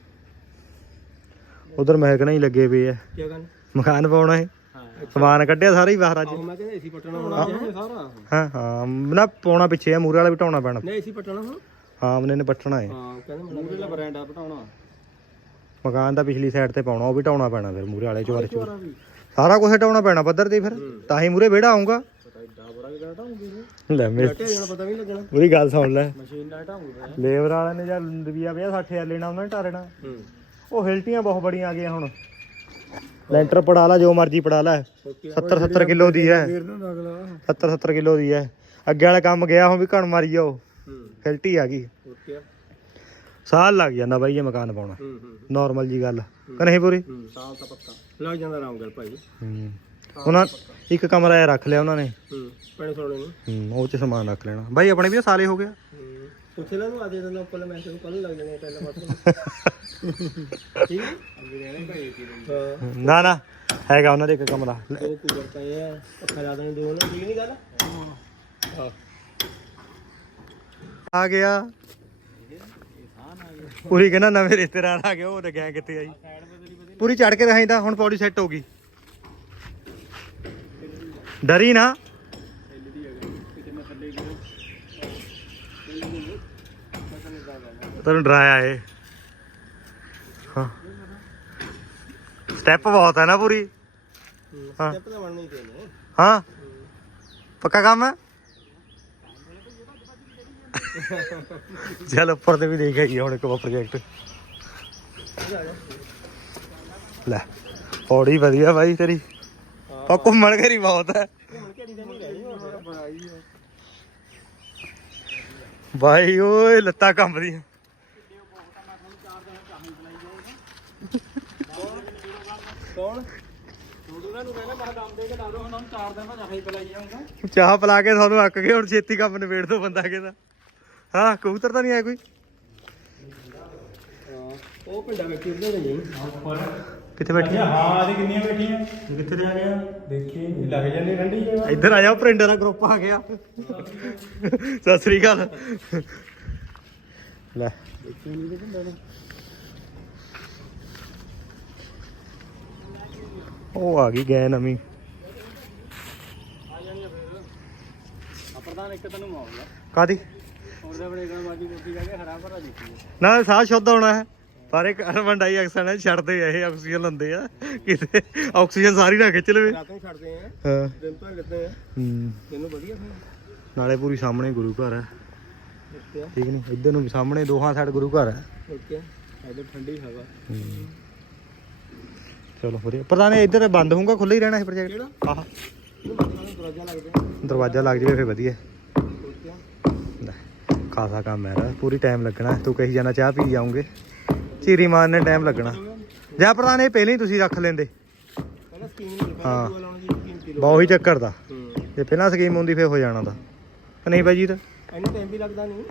S1: ਉਧਰ ਮਹਿਕਣਾ ਹੀ ਲੱਗੇ ਪਏ ਆ
S2: ਕੀ ਗੱਲ
S1: ਮਕਾਨ ਪਾਉਣਾ ਹੈ
S2: ਹਾਂ
S1: ਸਮਾਨ ਕੱਢਿਆ ਸਾਰਾ ਹੀ ਬਾਹਰ ਅੱਜ
S2: ਆਹੋ ਮੈਂ ਕਹਿੰਦਾ ਏਸੀ ਪਟਣਾ ਹੋਣਾ ਚਾਹੀਦਾ ਸਾਰਾ
S1: ਹਾਂ ਹਾਂ ਨਾ ਪਾਉਣਾ ਪਿੱਛੇ ਆ ਮੂਰੇ ਵਾਲਾ ਵੀ ਢਾਉਣਾ ਪੈਣਾ
S2: ਨਹੀਂ ਏਸੀ ਪਟਣਾ ਹੁਣ
S1: ਹਾਂ ਉਹਨੇ ਨੇ ਪੱਟਣਾ ਹੈ
S2: ਹਾਂ ਕਹਿੰਦਾ ਮੈਨੂੰ ਮੂਰੇ ਵਾਲਾ ਬਰਾਂਡਾ ਪਟਾਉਣਾ
S1: ਮਕਾਨ ਦਾ ਪਿਛਲੀ ਸਾਈਡ ਤੇ ਪਾਉਣਾ ਉਹ ਵੀ ਢਾਉਣਾ ਪੈਣਾ ਫਿਰ ਮੂਰੇ ਵਾਲੇ ਚੋਰੇ ਚ ਸਾਰਾ ਕੁਝ ਢਾਉਣਾ ਪੈਣਾ ਪੱਧਰ ਤੇ ਫਿਰ ਤਾਂ ਹੀ ਮੂਰੇ ਵਿਹੜਾ ਆਊਗਾ
S2: ਪਤਾ ਏਡਾ ਬੜਾ ਵੀ ਢਾਉਂਗੇ
S1: ਲੈ ਮੇਰੇ
S2: ਬੈਠੇ ਜਾਣਾ ਪਤਾ ਵੀ ਨਹੀਂ ਲੱਗਣਾ
S1: ਪੂਰੀ ਗੱਲ ਸੁਣ ਲੈ
S2: ਮਸ਼ੀਨ ਨਾਲ ਢਾਉਂਗੇ
S1: ਲੇਬਰ ਵਾਲਿਆਂ ਨੇ ਜਾਂ ਰੁਪਈਆ ਪੰਜਾਹ ਸੱਠ ਹਜ਼ਾਰ ਲੈਣਾ ਉਹਨਾਂ ਨੇ ਢਾਰਣਾ
S2: ਹੂੰ
S1: ਉਹ ਹਿਲਟੀਆਂ ਬਹੁਤ ਬੜੀਆਂ ਆ ਗਈਆਂ ਹੁਣ ਲੈਂਟਰ ਪੜਾ ਲਾ ਜੋ ਮਰਜ਼ੀ ਪੜਾ ਲੈ ਸੱਤਰ ਸੱਤਰ ਕਿਲੋ ਦੀ ਹੈ ਸੱਤਰ ਸੱਤਰ ਕਿਲੋ ਦੀ ਹੈ ਅੱਗੇ ਵਾਲਾ ਕੰਮ ਗਿਆ ਹੁਣ ਵੀ ਘਣ ਮਾਰੀ ਜਾਓ
S2: ਹੂੰ
S1: ਹਿਲਟੀ ਆ ਗਈ
S2: ਓਕੇ
S1: ਸਾਲ ਲੱਗ ਜਾਂਦਾ ਬਾਈ ਇਹ ਮਕਾਨ ਪਾਉਣਾ
S2: ਹੂੰ ਹੂੰ
S1: ਨਾਰਮਲ ਜੀ ਗੱਲ ਕਿ ਨਹੀਂ ਪੂਰੀ
S2: ਹੂੰ ਸਾਲ ਤਾਂ ਪੱਕਾ ਲੱਗ ਜਾਂਦਾ ਆਰਾਮ ਗੱਲ ਭਾਈ
S1: ਹੂੰ ਉਹਨਾਂ ਇੱਕ ਕਮਰਾ ਇਹ ਰੱਖ ਲਿਆ ਉਹਨਾਂ ਨੇ
S2: ਹੂੰ ਪੈਣੇ ਸੋਣੇ ਨੂੰ
S1: ਹੂੰ ਉਹ ਚ ਸਮਾਨ ਰੱਖ ਲੈਣਾ ਬਾਈ ਆਪਣੇ ਵੀ ਸਾਲੇ ਹੋ ਗਿਆ
S2: ਹੂੰ ਪੁੱਛ ਲੈ ਨੂੰ ਆ ਦੇ ਦਿੰਦਾ ਉੱਪਰ ਮੈਂ ਤੈਨੂੰ ਕੱਲ ਲੱਗ ਜਾਣੇ ਪਹਿਲਾਂ ਪਾਸੇ ਠੀਕ ਹੈ ਅੱਗੇ ਰਹਿਣੇ ਭਾਈ ਕੀ ਹਾਂ
S1: ਨਾ ਨਾ ਹੈਗਾ ਉਹਨਾਂ ਦੇ ਇੱਕ ਕਮਰਾ
S2: ਦੋ ਕੂਲਰ ਪਏ ਆ ਪੱਖਾ ਲਾ ਦੇਣੇ ਦੋ ਨਾ ਠੀਕ ਨਹੀਂ ਗੱਲ ਹਾਂ
S1: ਆ ਗਿਆ ਪੂਰੀ ਕਹਿੰਦਾ ਨਵੇਂ ਰਿਸ਼ਤੇਦਾਰ ਆ ਗਏ ਉਹ ਤੇ ਗਿਆ ਕਿੱਥੇ ਆਈ ਪੂਰੀ ਚੜ ਕੇ ਦਿਖਾਈ ਤਾਂ ਹੁਣ ਪੌੜੀ ਸੈੱਟ ਹੋ ਗਈ ਡਰੀ ਨਾ ਤੈਨੂੰ ਡਰਾਇਆ ਏ ਹਾਂ ਸਟੈਪ ਬਹੁਤ ਹੈ ਨਾ ਪੂਰੀ ਹਾਂ
S2: ਸਟੈਪ ਤਾਂ ਬਣਨਾ ਹੀ ਚਾਹੀਦਾ
S1: ਹਾਂ ਪੱਕਾ ਕੰਮ ਹੈ ਚੱਲ ਉੱਪਰ ਤੇ ਵੀ ਦੇਖ ਆਈਏ ਹੁਣ ਇੱਕ ਪ੍ਰੋਜੈਕਟ ਲੈ ਪੌੜੀ ਵਧੀਆ ਬਾਈ ਤੇਰੀ ਪਰ ਘੁੰਮਣ ਘਰੀ ਬਹੁਤ ਹੈ ਬਾਈ ਓਏ ਲੱਤਾਂ ਕੰਬਦੀਆਂ
S2: ਕੌਣ ਉਹਨਾਂ ਨੂੰ ਕਹਿੰਦਾ ਮੈਂ ਦਮ ਦੇ ਕੇ ਲਾ ਦੋ ਹੁਣ ਚਾਰ ਦਿਨ ਬਾਅਦ ਆਹੀ ਪਲਾਈ ਜਾਊਂਗਾ
S1: ਚਾਹ ਪਿਲਾ ਕੇ ਤੁਹਾਨੂੰ ਅੱਕ ਗਏ ਹੁਣ ਛੇਤੀ ਕੰਮ ਨਿਬੇੜ ਦੋ ਬੰਦਾ ਕਹਿੰਦਾ ਹਾਂ ਕਬੂਤਰ ਤਾਂ ਨਹੀਂ ਆਇਆ ਕੋਈ
S2: ਹਾਂ ਉਹ ਪਿੰਡਾ ਵਿੱਚ ਉਧਰ ਨਹੀਂ ਉੱਪਰ
S1: ਕਿੱਥੇ ਬੈਠੀ
S2: ਹਾਂ ਆਦੀ ਕਿੰਨੀਆਂ ਬੈਠੀਆਂ
S1: ਕਿੱਥੇ ਤੇ ਆ ਗਿਆ
S2: ਦੇਖੀ ਲੱਗ ਜਾਂਦੀ ਠੰਡੀ ਜਗ੍ਹਾ
S1: ਇੱਧਰ ਆ ਜਾ ਪ੍ਰਿੰਡਰ ਦਾ ਗਰੁੱਪ ਆ ਗਿਆ ਸਤਿ ਸ੍ਰੀ ਅਕਾਲ ਲੈ
S2: ਦੇਖੀ ਨਹੀਂ ਤੇ ਪਿੰਡਾ ਨੇ
S1: ਉਹ ਆ ਗਈ ਗੈ ਨਵੀਂ
S2: ਆ ਜਾਣੀ ਫਿਰ ਆ ਪ੍ਰਧਾਨ ਇੱਕ ਤੈਨੂੰ ਮਾਰਦਾ
S1: ਕਾਦੀ
S2: ਉਹਦੇ ਬੜੇ ਗਾਂ ਮਾਜੀ ਕੋਠੀ ਜਾ ਕੇ ਹਰਾ ਭਰਾ ਦਿੱਤੀ
S1: ਨਾ ਸਾਹ ਸ਼ੁੱਧ ਹੋਣਾ ਹੈ ਪਰ ਇੱਕ ਕਾਰਬਨ ਡਾਈਆਕਸਾਈਡ ਹੈ ਛੱਡਦੇ ਆ ਇਹ ਆਕਸੀਜਨ ਲੈਂਦੇ ਆ ਕਿਤੇ ਆਕਸੀਜਨ ਸਾਰੀ ਨਾ ਖਿੱਚ ਲਵੇ
S2: ਰਾਤੋਂ ਛੱਡਦੇ ਆ
S1: ਹਾਂ
S2: ਦਿਨ ਤੋਂ ਲੈਂਦੇ ਆ
S1: ਹੂੰ
S2: ਤੈਨੂੰ ਵਧੀਆ ਫਿਰ
S1: ਨਾਲੇ ਪੂਰੀ ਸਾਹਮਣੇ ਗੁਰੂ ਘਰ ਹੈ
S2: ਓਕੇ
S1: ਠੀਕ ਨਹੀਂ ਇੱਧਰ ਨੂੰ ਵੀ ਸਾਹਮਣੇ ਦੋਹਾਂ ਸਾਈਡ ਗੁਰੂ ਘਰ ਹੈ
S2: ਓਕੇ ਇਹਦੇ ਠੰਡੀ ਹਵਾ
S1: ਚਲੋ ਵਧੀਆ ਪ੍ਰਧਾਨ ਇਹ ਇੱਧਰ ਬੰਦ ਹੋਊਗਾ ਖੁੱਲ੍ਹਾ ਹੀ ਰਹਿਣਾ ਇਹ ਪ੍ਰੋਜੈਕਟ
S2: ਕਿਹੜਾ
S1: ਆਹ
S2: ਇਹਨੂੰ ਮਤਲਬ ਦਰਵਾਜ਼ਾ ਲੱਗ ਜਾ
S1: ਦਰਵਾਜ਼ਾ ਲੱਗ ਜਾਵੇ ਫਿਰ ਵਧੀਆ
S2: ਓਕੇ
S1: ਲੈ ਖਾਸਾ ਕੰਮ ਹੈ ਰਾ ਪੂਰੀ ਟਾਈਮ ਲੱਗਣਾ ਤੂੰ ਕਹੀ ਜਾਣਾ ਚਾਹ ਪੀ ਜਾਉਂਗੇ ਚੀਰੀ ਮਾਰਨੇ ਟਾਈਮ ਲੱਗਣਾ ਜਾਂ ਪ੍ਰਧਾਨ ਇਹ ਪਹਿਲਾਂ ਹੀ ਤੁਸੀਂ ਰੱਖ ਲੈਂਦੇ
S2: ਪਹਿਲਾਂ ਸਕੀਮ ਨਹੀਂ ਲਿਖਾ
S1: ਹਾਂ।
S2: ਦੂਆ ਲਾਉਣ ਦੀ ਸਕੀਮ ਕੀ
S1: ਬਹੁਤ ਹੀ ਚੱਕਰ ਦਾ
S2: ਹੂੰ
S1: ਜੇ ਪਹਿਲਾਂ ਸਕੀਮ ਹੁੰਦੀ ਫਿਰ ਹੋ ਜਾਣਾ ਦਾ ਨਹੀਂ ਬਾਈ ਜੀ ਤਾਂ
S2: ਇੰਨਾ ਟਾਈਮ ਵੀ ਲੱਗਦਾ ਨਹੀਂ।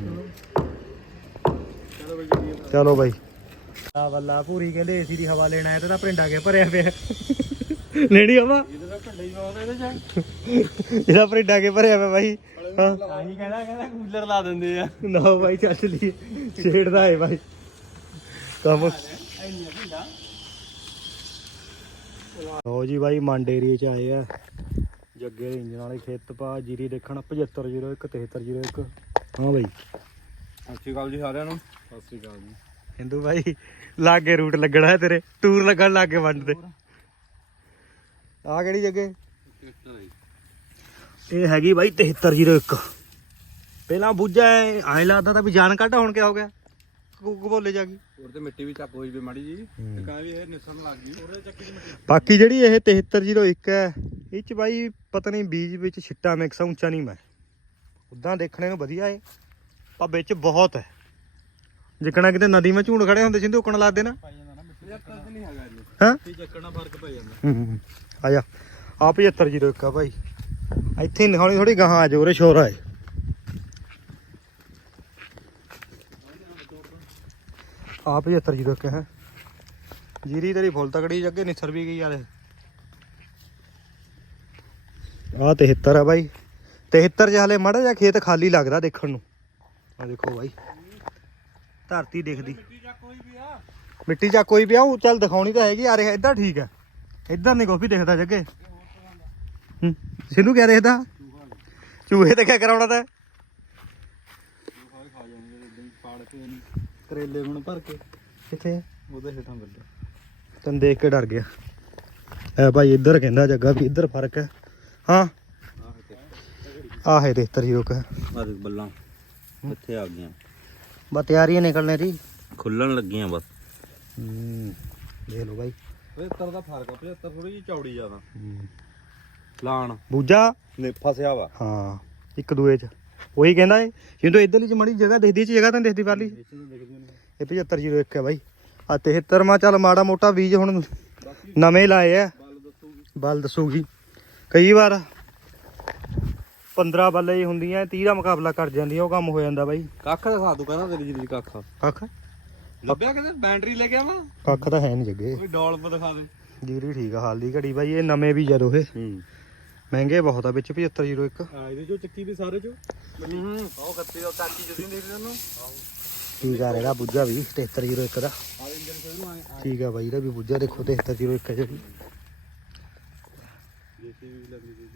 S2: ਚਲੋ ਬਈ ਜੀ
S1: ਚਲੋ ਬਾਈ ਆ ਵੱਲਾ ਪੂਰੀ ਕਹਿੰਦੇ ਏਸੀ ਦੀ ਹਵਾ ਲੈਣਾ ਹੈ ਤੇ ਤਾਂ ਪਿੰਡਾ ਕੇ ਭਰਿਆ ਪਿਆ ਲੈਣੀ ਹਵਾ
S2: ਇਹਦੇ ਦਾ ਢੱਡੇ ਹੀ ਬਹੁਤ ਇਹਦੇ ਚ
S1: ਇਹਦਾ ਪਿੰਡਾ ਕੇ ਭਰਿਆ ਪਿਆ ਬਾਈ ਹਾਂ
S2: ਆਹੀ ਕਹਿੰਦਾ ਕਹਿੰਦਾ ਕੂਲਰ ਲਾ ਦਿੰਦੇ ਆ।
S1: ਨਾ ਬਾਈ ਚੱਲ ਲਈ ਛੇੜਦਾ ਹੈ ਬਾਈ ਕੰਮ ਲੋ ਜੀ ਬਾਈ ਮੰਡ ਏਰੀਏ ਚ ਆਏ ਆ ਜੱਗੇ ਦੇ ਇੰਜਨ ਵਾਲੇ ਖੇਤ ਪਾ ਜੀਰੀ ਦੇਖਣ ਪਝੱਤਰ ਜ਼ੀਰੋ ਇੱਕ ਤੇਹੱਤਰ ਜ਼ੀਰੋ ਇੱਕ ਹਾਂ ਬਾਈ
S3: ਸਤਿ ਸ਼੍ਰੀ ਅਕਾਲ ਜੀ ਸਾਰਿਆਂ ਨੂੰ। ਸਤਿ ਸ਼੍ਰੀ ਅਕਾਲ ਜੀ।
S1: ਹਿੰਦੂ ਬਾਈ ਲਾਗੇ ਰੂਟ ਲੱਗਣਾ ਹੈ ਤੇਰੇ ਟੂਰ ਲੱਗਣ ਲੱਗੇ ਵੰਡ ਤੇ ਆ ਕਿਹੜੀ ਜੱਗੇ ਇਹ ਹੈਗੀ ਬਾਈ ਤੇਹੱਤਰ ਜ਼ੀਰੋ ਇੱਕ ਪਹਿਲਾਂ ਬੁੱਝਾ ਐਂ ਲੱਗਦਾ ਤਾਂ ਵੀ ਜਾਨ ਕੱਢ ਹੁਣ ਕਿਆ ਹੋ ਗਿਆ ਕੁੱਕ ਬੋਲੇ ਜਾ ਗਈ
S3: ਹੋਰ ਤੇ ਮਿੱਟੀ ਵੀ ਚੱਕ ਹੋਈ ਵੀ ਮਾੜੀ ਜੀ ਤੇ ਕਹਾਂ ਵੀ ਇਹ ਨਿਸਣ ਲੱਗ ਗਈ ਉਹਦੇ ਚੱਕੀ ਦੀ ਮਿੱਟੀ।
S1: ਬਾਕੀ ਜਿਹੜੀ ਇਹ ਤੇਹੱਤਰ ਜ਼ੀਰੋ ਇੱਕ ਹੈ ਇਹ ਚ ਬਾਈ ਪਤਾ ਨਹੀਂ ਬੀਜ ਵਿੱਚ ਛਿੱਟਾ ਮਿਕਸ ਆ ਉੱਚਾ ਨਹੀਂ ਮੈਂ ਉਦਾਂ ਦੇਖਣੇ ਨੂੰ ਵਧੀਆ ਏ ਪਰ ਵਿੱਚ ਬਹੁਤ ਹੈ ਜਿੱਕਣਾ ਕਿਤੇ ਨਦੀ ਵਿੱਚ ਝੂੰਡ ਖੜੇ ਹੁੰਦੇ ਸਿੰਧੂ ਉੱਕਣ ਲੱਗਦੇ ਨਾ
S3: ਪਝੱਤਰ ਨਹੀਂ ਹੈਗਾ ਜੀ
S1: ਹਾਂ
S3: ਤੇ ਚੱਕਣਾ ਫਰਕ ਪੈ ਜਾਂਦਾ।
S1: ਹੂੰ ਆ ਜਾ ਆ ਪਝੱਤਰ ਜ਼ੀਰੋ ਇੱਕ ਆ ਭਾਈ ਇੱਥੇ ਨਿਹਾਉਣੀ ਥੋੜੀ ਗਾਹਾਂ ਆ ਜੋਰੇ ਸ਼ੋਰਾ ਏ ਆ ਪਝੱਤਰ ਜ਼ੀਰੋ ਇੱਕ ਹੈ ਜੀਰੀ ਤੇਰੀ ਫੁੱਲ ਤਕੜੀ ਜੱਗੇ ਨਿਸਰ ਵੀ ਗਈ ਯਾਰ ਆ ਤੇਹੱਤਰ ਆ ਬਾਈ ਤੇਹੱਤਰ ਚ ਹਲੇ ਮਾੜਾ ਜਿਹਾ ਖੇਤ ਖਾਲੀ ਲੱਗਦਾ ਦੇਖਣ ਨੂੰ ਆ ਦੇਖੋ ਬਾਈ ਧਰਤੀ ਦਿਖਦੀ ਮਿੱਟੀ ਚੱਕ ਕੋਈ ਪਿਆ ਉਹ ਚੱਲ ਦਿਖਾਉਣੀ ਤਾਂ ਹੈਗੀ ਆ ਰਿਹਾ ਇੱਧਰ ਠੀਕ ਹੈ ਇੱਧਰ ਨਹੀਂ ਕੋਈ ਵੀ ਦਿਖਦਾ ਜੱਗੇ ਹੂੰ ਸਿੰਧੂ ਕਿਆ ਦੇਖਦਾ ਚੂਹੇ ਤੇ ਕਿਆ ਕਰਾਉਣਾ ਤਾਂ
S3: ਕਰੇਲੇ ਹੁਣ ਭਰ ਕੇ
S1: ਕਿੱਥੇ
S3: ਉਹਦੇ ਹੇਠਾਂ ਵੱਡੇ
S1: ਤੈਨੂੰ ਦੇਖ ਕੇ ਡਰ ਗਿਆ ਐ ਭਾਈ ਇੱਧਰ ਕਹਿੰਦਾ ਜੱਗਾ ਵੀ ਇੱਧਰ ਫਰਕ ਹੈ ਹਾਂ ਆਹ ਹੈ ਤੇਹੱਤਰ ਜ਼ੀਰੋ ਇੱਕ
S3: ਆ ਦੇਖ ਬੱਲਾਂ ਇੱਥੇ ਆ ਗਈਆਂ
S1: ਬਸ ਤਿਆਰੀਆਂ ਨਿਕਲਣੇ ਦੀ
S3: ਖੁੱਲਣ ਲੱਗੀਆਂ ਬਸ।
S1: ਹੂੰ ਦੇਖ ਲਓ ਬਾਈ
S3: ਪਝੱਤਰ ਦਾ ਫਰਕ ਆ ਪਝੱਤਰ ਥੋੜੀ ਜਿਹੀ ਚੌੜੀ ਜ਼ਿਆਦਾ ਲਾਣ
S1: ਬੂਜਾ
S3: ਨੇ ਫਸਿਆ ਵਾ
S1: ਹਾਂ ਇੱਕ ਦੂਏ ਚ ਉਹੀ ਕਹਿੰਦਾ ਏ ਜਿੰਦੋਂ ਇੱਧਰਲੀ ਚ ਮੜੀ ਜਗ੍ਹਾ ਦਿਖਦੀ ਚ ਜਗ੍ਹਾ ਤਾਂ ਦਿਖਦੀ ਪਾਲੀ ਇਹ ਪਝੱਤਰ ਜ਼ੀਰੋ ਇੱਕ ਹੈ ਬਾਈ ਆ ਤੇਹੱਤਰ ਮਾ ਚੱਲ ਮਾੜਾ ਮੋਟਾ ਬੀਜ ਹੁਣ ਨਵੇਂ ਲਾਏ ਆ ਬਲ ਦੱਸੂਗੀ ਕਈ ਵਾਰ ਪੰਦਰਾਂ ਬੱਲੇ ਹੀ ਹੁੰਦੀਆਂ ਤੀਹ ਦਾ ਮੁਕਾਬਲਾ ਕਰ ਜਾਂਦੀਆਂ ਉਹ ਕੰਮ ਹੋ ਜਾਂਦਾ ਬਾਈ
S3: ਕੱਖ ਦਿਖਾ ਦੂ ਕਹਿੰਦਾ ਤੇਰੀ ਜਿਹੜੀ ਕੱਖ
S1: ਕੱਖ
S3: ਲੱਭਿਆ ਕਿਤੇ ਬੈਟਰੀ ਲੈ ਕੇ ਆਵਾਂ
S1: ਕੱਖ ਤਾਂ ਹੈ ਨਹੀਂ ਜੱਗੇ
S3: ਕੋਈ ਡੋਲ ਪਾ ਦਿਖਾ ਦੇ
S1: ਜੀਰੀ ਠੀਕ ਆ ਹਾਲ ਦੀ ਘੜੀ ਬਾਈ ਇਹ ਨਵੇਂ ਵੀ ਜਦੋਂ ਇਹ
S3: ਹੂੰ
S1: ਮਹਿੰਗੇ ਬਹੁਤ ਆ ਵਿੱਚ ਪਝੱਤਰ ਜ਼ੀਰੋ ਇੱਕ
S3: ਆ ਇਹਦੇ ਚੋਂ ਚੱਕੀ ਵੀ ਸਾਰੇ ਚੋਂ ਹੂੰ ਉਹ ਕੱਤੀ ਉਹ ਚਾਚੀ ਜਦੋਂ ਦੇਖਦੇ ਉਹਨੂੰ
S1: ਠੀਕ ਆ ਰਿਹਾ ਬੁੱਝਾ ਵੀ ਤੇਹੱਤਰ ਜ਼ੀਰੋ ਇੱਕ ਦਾ
S3: ਆ ਇੰਜਨ ਕੋਈ ਨੂੰ ਆਏ
S1: ਠੀਕ ਆ ਬਾਈ ਇਹਦਾ ਵੀ ਬੁੱਝਾ ਦੇਖੋ ਤੇਹੱਤਰ ਜ਼ੀਰੋ ਇੱਕ ਹੈ ਜਿਹੜੀ
S3: ਜੇਸੀ ਵੀ ਲੱਗੀ ਜੀ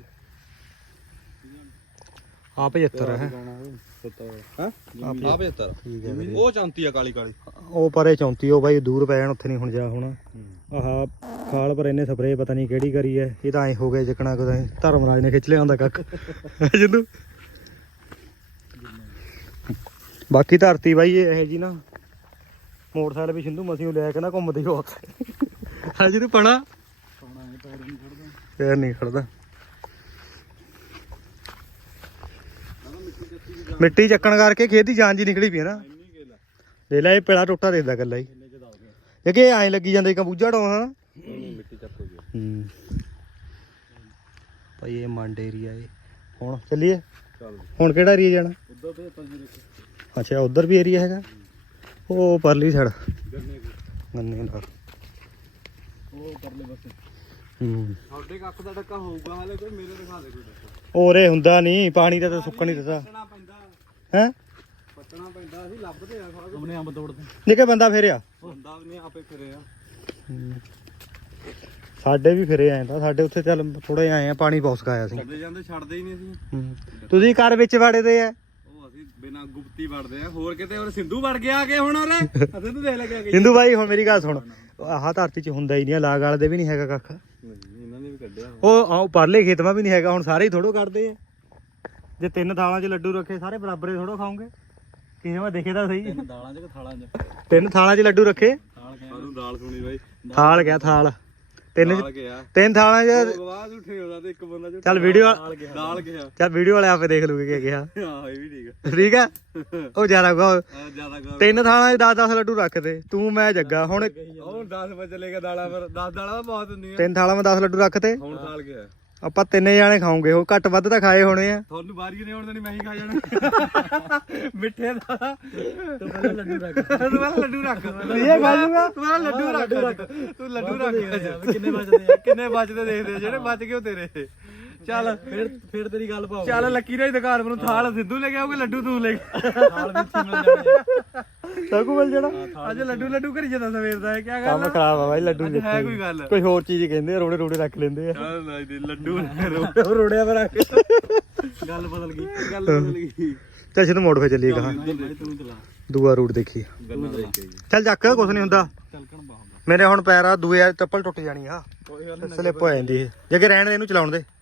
S1: ਆ ਪਝੱਤਰ ਹੈ
S3: ਹਾਂ ਆ ਪਝੱਤਰ
S1: ਠੀਕ ਹੈ ਵੀਰੇ।
S3: ਉਹ ਚੌਂਤੀ ਆ ਕਾਲੀ ਕਾਲੀ
S1: ਉਹ ਪਰੇ ਚੌਂਤੀ ਉਹ ਬਾਈ ਦੂਰ ਪੈ ਜਾਣ ਉੱਥੇ ਨਹੀਂ ਹੁਣ ਜਾ ਹੁਣ ਆਹ ਖਾਲ ਪਰ ਇਹਨੇ ਸਪਰੇਅ ਪਤਾ ਨਹੀਂ ਕਿਹੜੀ ਕਰੀ ਐ ਇਹ ਤਾਂ ਐ ਹੋ ਗਿਆ ਜਿਕਣਾ ਕੋਈ ਧਰਮਰਾਜ ਨੇ ਖਿੱਚ ਲਿਆ ਹੁੰਦਾ ਕੱਖ ਜਿੰਦੂ ਬਾਕੀ ਧਰਤੀ ਬਾਈ ਇਹ ਜੀ ਨਾ ਮੋਟਰਸਾਈਕਲ ਵੀ ਸਿੰਧੂ ਮਸੀਂ ਲਿਆ ਕੇ ਨਾ ਘੁੰਮਦੀ ਹੋ ਹਾਂ ਜਿਹਨੂੰ ਪਣਾ ਫੇਰ ਨਹੀਂ ਖੜਦਾ ਮਿੱਟੀ ਚੱਕਣ ਕਰਕੇ ਖੇਤ ਦੀ ਜਾਨ ਜੀ ਨਿਕਲੀ ਪਈ ਹੈ ਨਾ ਲੈ ਲੈ ਇਹ ਪੇੜਾ ਟੁੱਟਾ ਦੇਖਦਾ ਗੱਲਾਂ ਹੀ ਇਹ ਕਿ ਐਂ ਲੱਗੀ ਜਾਂਦਾ ਕੰਬੂਜਾ ਡਾਉਂ ਹਨਾ
S3: ਮਿੱਟੀ ਚੱਕ ਹੋ ਗਈ
S1: ਹੂੰ ਭਾਈ ਇਹ ਮੰਡ ਏਰੀਆ ਏ ਹੁਣ ਚੱਲੀਏ
S3: ਚੱਲ
S1: ਹੁਣ ਕਿਹੜਾ ਏਰੀਆ ਜਾਣਾ
S3: ਉਧਰ ਤੇ ਪੰਜੀ
S1: ਅੱਛਾ ਉਧਰ ਵੀ ਏਰੀਆ ਹੈਗਾ ਉਹ ਪਰਲੀ ਸਾਈਡ
S3: ਗੰਨੇ
S1: ਗੰਨੇ ਨਾਲ
S3: ਉਹ ਪਰਲੇ ਪਾਸੇ
S1: ਹੂੰ
S3: ਤੁਹਾਡੇ ਕੱਖ ਦਾ ਟੱਕਾ ਹੋਊਗਾ ਹਾਲੇ ਕੋਈ ਮੇਰੇ ਦਿਖਾ ਦੇ ਕੋਈ ਟੱਕਾ
S1: ਔਰੇ ਹੁੰਦਾ ਨਹੀਂ ਪਾਣੀ ਦਾ ਤਾਂ ਸੁੱਕਣ ਨਹੀਂ ਦਿੱਤਾ
S3: ਪੱਟਣਾ ਪੈਂਦਾ
S1: ਹੈ
S3: ਪੱਟਣਾ ਪੈਂਦਾ ਅਸੀਂ ਲੱਭਦੇ ਆ ਸਾਰਾ ਆਪਣੇ ਅੰਬ ਤੋੜਦੇ
S1: ਨਿੱਕੇ ਬੰਦਾ ਫੇਰਿਆ
S3: ਬੰਦਾ ਵੀ ਨਹੀਂ ਆਪੇ ਫਿਰੇ ਆ
S1: ਸਾਡੇ ਵੀ ਫਿਰੇ ਆਏ ਤਾਂ ਸਾਡੇ ਉੱਥੇ ਚੱਲ ਥੋੜੇ ਆਏ ਆ ਪਾਣੀ ਬਹੁਤ ਸਕਾਇਆ ਸੀ
S3: ਛੱਡਦੇ ਜਾਂਦੇ ਛੱਡਦੇ ਹੀ ਨਹੀਂ ਅਸੀਂ
S1: ਹੂੰ ਤੁਸੀਂ ਘਰ ਵਿੱਚ ਵੜੇ ਦੇ ਆ
S3: ਉਹ ਅਸੀਂ ਬਿਨਾ ਗੁਪਤੀ ਵੜਦੇ ਆ ਹੋਰ ਕਿਤੇ ਹੋਰ ਸਿੰਧੂ ਵੜ ਗਿਆ ਆ ਕੇ ਹੁਣ ਉਹਨੇ ਅਸੀਂ ਤੂੰ ਦੇਖ ਲੱਗਿਆ ਕਿ
S1: ਹਿੰਦੂ ਭਾਈ ਹੁਣ ਮੇਰੀ ਗੱਲ ਸੁਣ ਆਹ ਧਰਤੀ 'ਚ ਹੁੰਦਾ ਹੀ ਨਹੀਂ ਲਾਗ ਵਾਲੇ ਦੇ ਵੀ ਨਹੀਂ ਹੈਗਾ ਕੱਖ
S3: ਇਹਨਾਂ ਨੇ ਵੀ ਕੱਢਿਆ
S1: ਉਹ ਆਹ ਪਰਲੇ ਖੇਤ ਮਾ ਵੀ ਨਹੀਂ ਹੈਗਾ ਹੁਣ ਸਾਰੇ ਹੀ ਥੋੜੋ ਕੱਢਦੇ ਆ ਜੇ ਤਿੰਨ ਥਾਲਾਂ 'ਚ ਲੱਡੂ ਰੱਖੇ ਸਾਰੇ ਬਰਾਬਰੇ ਥੋੜੋ ਖਾਓਗੇ ਕਿਸੇ ਮੈਂ ਦੇਖੇ ਤਾਂ ਸਹੀ
S3: ਦਾਲਾਂ ਚ ਥਾਲਾਂ ਚ
S1: ਤਿੰਨ ਥਾਲਾਂ 'ਚ ਲੱਡੂ ਰੱਖੇ
S3: ਥਾਲ ਗਿਆ ਸਾਨੂੰ ਦਾਲ ਸੁਣੀ ਬਾਈ
S1: ਥਾਲ ਗਿਆ ਥਾਲ ਤਿੰਨ
S3: ਦਾਲ ਗਿਆ
S1: ਤਿੰਨ ਥਾਲਾਂ 'ਚ
S3: ਆਵਾਜ਼ ਉੱਠੇ ਉਹਦਾ ਤੇ ਇੱਕ ਬੰਦਾ ਜੋ
S1: ਚੱਲ ਵੀਡੀਓ
S3: ਦਾਲ ਗਿਆ
S1: ਚੱਲ ਵੀਡੀਓ ਵਾਲੇ ਆਪੇ ਦੇਖ ਲੂਗੇ ਕੀ ਕਿਹਾ
S3: ਹਾਂ ਇਹ ਵੀ ਠੀਕ ਆ
S1: ਠੀਕ ਆ ਉਹ ਜ਼ਿਆਦਾ ਕਹੋ
S3: ਆ ਜਿਆਦਾ ਕਰ
S1: ਤਿੰਨ ਥਾਲਾਂ 'ਚ ਦਸ ਦਸ ਲੱਡੂ ਰੱਖਦੇ ਤੂੰ ਮੈਂ ਜੱਗਾ ਹੁਣ
S3: ਉਹ ਦਸ ਵਜੇ ਚਲੇਗਾ ਦਾਲਾਂ ਪਰ ਦਸ ਦਾਲਾਂ ਤਾਂ ਬਹੁਤ ਹੁੰਦੀਆਂ
S1: ਤਿੰਨ ਥਾਲਾਂ 'ਚ ਦਸ ਲੱਡੂ ਰੱਖਤੇ
S3: ਹੁਣ ਥਾਲ ਗਿਆ
S1: ਆਪਾਂ ਤਿੰਨੇ ਜਾਣੇ ਖਾਉਂਗੇ ਉਹ ਘੱਟ ਵੱਧ ਤਾਂ ਖਾਏ ਹੋਣੇ ਆ
S3: ਤੁਹਾਨੂੰ ਬਾਰੀ ਨਹੀਂ ਆਉਣ ਦੇਣੀ ਮੈਂ ਹੀ ਖਾ ਜਾਣਾ ਮਿੱਠੇ ਦਾ ਤੂੰ ਪਹਿਲਾਂ ਲੱਡੂ ਰੱਖ ਤੂੰ ਪਹਿਲਾਂ ਲੱਡੂ ਰੱਖ
S1: ਇਹ ਖਾ ਜੂਗਾ
S3: ਤੂੰ ਪਹਿਲਾਂ ਲੱਡੂ ਰੱਖ ਤੂੰ ਲੱਡੂ ਰੱਖ ਕਿੰਨੇ ਬਚਦੇ ਆ ਕਿੰਨੇ ਬਚਦੇ ਦੇਖਦੇ ਜਿਹੜੇ ਬਚ ਗਏ ਉਹ ਤੇਰੇ ਚੱਲ ਫਿਰ ਫਿਰ ਤੇਰੀ ਗੱਲ ਪਾਓ ਚੱਲ ਲੱਕੀ ਨੇ ਦੁਕਾਨ ਨੂੰ ਥਾਲ ਸਿੱਧੂ ਲੈ ਕੇ ਆਉਗੇ ਲੱਡੂ ਤੂੰ ਲੈ ਕੇ ਥਾਲ ਵਿੱਚ ਹੀ ਮਿਲ ਜਾਣੇ
S1: ਸਗੂ ਮਿਲ ਜਾਣਾ
S3: ਅੱਜ ਲੱਡੂ ਲੱਡੂ ਕਰੀ ਜਾਂਦਾ ਸਵੇਰ ਦਾ ਇਹ ਕੀ ਗੱਲ
S1: ਕੰਮ ਖਰਾਬ ਆ ਬਾਈ ਲੱਡੂ
S3: ਅੱਜ ਹੈ ਕੋਈ ਗੱਲ
S1: ਕੋਈ ਹੋਰ ਚੀਜ਼ ਕਹਿੰਦੇ ਆ ਰੋੜੇ ਰੋੜੇ ਰੱਖ ਲੈਂਦੇ ਆ
S3: ਲੱਡੂ ਰੋੜਿਆ ਪਰ ਰੱਖ ਗੱਲ ਬਦਲ ਗਈ ਗੱਲ ਬਦਲ ਗਈ
S1: ਚੱਲ ਸਿੱਧੂ ਮੋੜ ਫੇ ਚੱਲੀਏ ਕਹਾਂ
S3: ਤੂੰ ਚਲਾ
S1: ਦੂਆ ਰੂਟ ਦੇਖੀ ਚੱਲ ਜੱਕ ਕੁਛ ਨਹੀਂ ਹੁੰਦਾ ਮੇਰੇ ਹੁਣ ਪੈਰ ਆ ਦੂਏ ਆ ਚੱਪਲ ਟੁੱਟ ਜਾਣੀ ਆ ਸਲਿੱਪ ਹੋ ਜਾਂਦੀ ਇਹ ਜੇ ਕਿ ਰਹਿਣ ਦੇ ਇਹਨੂੰ ਚਲਾਉਣ ਦੇ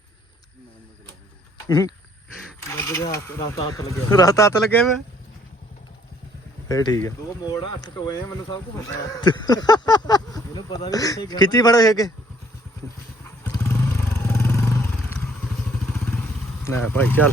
S3: ਰਸਤਾ ਹੱਥ ਲੱਗਿਆ
S1: ਰਸਤਾ ਹੱਥ ਲੱਗੇ ਵੇ ਫੇਰ ਠੀਕ ਆ
S3: ਦੋ ਮੋੜ ਅੱਠ ਟੋਏ ਆ ਮੈਨੂੰ ਸਭ ਕੁਝ ਪਤਾ ਇਹਨੂੰ ਪਤਾ ਵੀ ਕਿੱਥੇ ਗਿਆ
S1: ਖਿੱਚੀ ਫੜੋ ਹੈ ਕਿ ਨਾ ਭਾਈ ਚੱਲ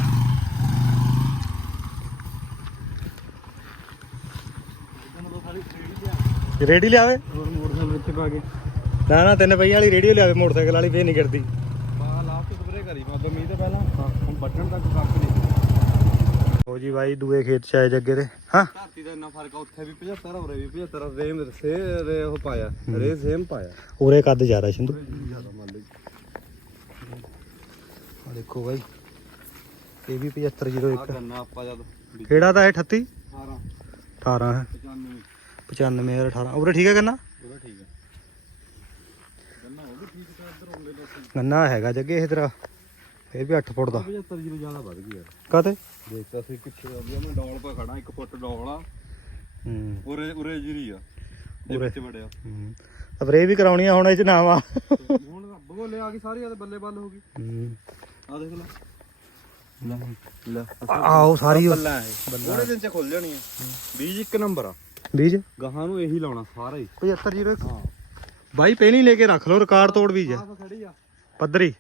S1: ਰੇੜੀ ਲਿਆਵੇ
S3: ਮੋਟਰਸਾਈਕਲ ਵਿੱਚ ਪਾ ਕੇ
S1: ਨਾ ਨਾ ਤਿੰਨ ਪਹੀਆਂ ਵਾਲੀ ਰੇੜੀ ਲਿਆਵੇ ਮੋਟਰਸਾਈਕਲ ਵਾਲੀ ਫੇਰ ਨਹੀਂ ਕਰਦੀ
S3: ਬਾਹਰ ਲਾਸਟ ਸਪਰੇ ਕਰੀ ਬਾਬਾ ਮੀਂਹ ਤੋਂ ਪਹਿਲਾਂ ਹੁਣ ਵੱਢਣ ਤੱਕ ਕੱਖ ਨਹੀਂ
S1: ਹੋ ਜੀ ਬਾਈ ਦੂਏ ਖੇਤ ਚ ਆਏ ਜੱਗੇ ਦੇ ਹਾਂ
S3: ਧਰਤੀ ਦਾ ਇੰਨਾ ਫਰਕ ਆ ਉੱਥੇ ਵੀ ਪਝੱਤਰ ਉਰੇ ਵੀ ਪਝੱਤਰ ਰੇਮ ਸੇ ਰੇ ਉਹ ਪਾਇਆ ਰੇ ਸੇਮ ਪਾਇਆ
S1: ਉਰੇ ਕੱਦ ਜ਼ਿਆਦਾ ਸਿੰਧੂ
S3: ਜ਼ਿਆਦਾ ਮੰਨ ਲਈ
S1: ਆ ਦੇਖੋ ਬਾਈ ਇਹ ਵੀ ਪਝੱਤਰ ਜ਼ੀਰੋ
S3: ਆ
S1: ਇੱਕ
S3: ਗੰਨਾ ਆਪਾਂ ਜਦ
S1: ਕਿਹੜਾ ਤਾਂ ਇਹ ਅਠੱਤੀ
S3: ਅਠਾਰਾਂ
S1: ਅਠਾਰਾਂ ਹੈ
S3: ਪਚਾਨਵੇਂ
S1: ਪਚਾਨਵੇਂ ਔਰ ਅਠਾਰਾਂ ਉਰੇ ਠੀਕ ਹੈ ਗੰਨਾ
S3: ਉਹਦਾ ਠੀਕ ਹੈ ਗੰਨਾ ਉਹ ਵੀ ਠੀਕ ਤਾਂ ਇੱਧਰ ਆਉਂਦੇ ਲੋਕ
S1: ਗੰਨਾ ਹੈਗਾ ਜੱਗੇ ਇਹ ਤੇਰਾ ਇਹ ਵੀ ਅੱਠ ਫੁੱਟ ਦਾ
S3: ਪਝੱਤਰ ਜੀਰੋ ਜ਼ਿਆਦਾ ਵੱਧ ਗਈ ਯਾਰ
S1: ਕਾਤੇ
S3: ਦੇਖ ਅਸੀਂ ਪਿੱਛੇ ਆਉਂਦੀ ਆ ਮੈਂ ਡੌਲ ਪਾ ਖੜਾ ਇੱਕ ਫੁੱਟ ਡੌਲ ਆ
S1: ਹੂੰ
S3: ਉਰੇ ਉਰੇ ਜੀਰੀ ਆ ਜੇ ਵਿੱਚ ਵੜਿਆ
S1: ਹੂੰ ਸਪਰੇ ਵੀ ਕਰਾਉਣੀ ਆ ਹੁਣ ਇਹ ਚ ਨਾ ਵਾ
S3: ਹੁਣ ਰੱਬ ਕੋਲੇ ਆ ਗਈ ਸਾਰੀ ਆ ਤੇ ਬੱਲੇ ਬੱਲ ਹੋ ਗਈ
S1: ਹੂੰ
S3: ਆ ਦੇਖ ਲੈ ਲੈ
S1: ਆਓ ਸਾਰੀ ਉਹ
S3: ਬੱਲਾ ਹੈ ਥੋੜੇ ਦਿਨ ਚ ਖੁੱਲ ਜਾਣੀ ਆ ਬੀਜ ਇੱਕ ਨੰਬਰ ਆ
S1: ਬੀਜ
S3: ਗਾਹਾਂ ਨੂੰ ਇਹੀ ਲਾਉਣਾ ਸਾਰਾ ਹੀ
S1: ਪਝੱਤਰ ਜ਼ੀਰੋ ਇੱਕ
S3: ਹਾਂ
S1: ਬਾਈ ਪਹਿਲੀ ਲੈ ਕੇ ਰੱਖ ਲਓ ਰਿਕਾਰਡ ਤੋੜ ਬੀਜ
S3: ਆਹ ਖੜੀ ਆ
S1: ਪੱਧਰੀ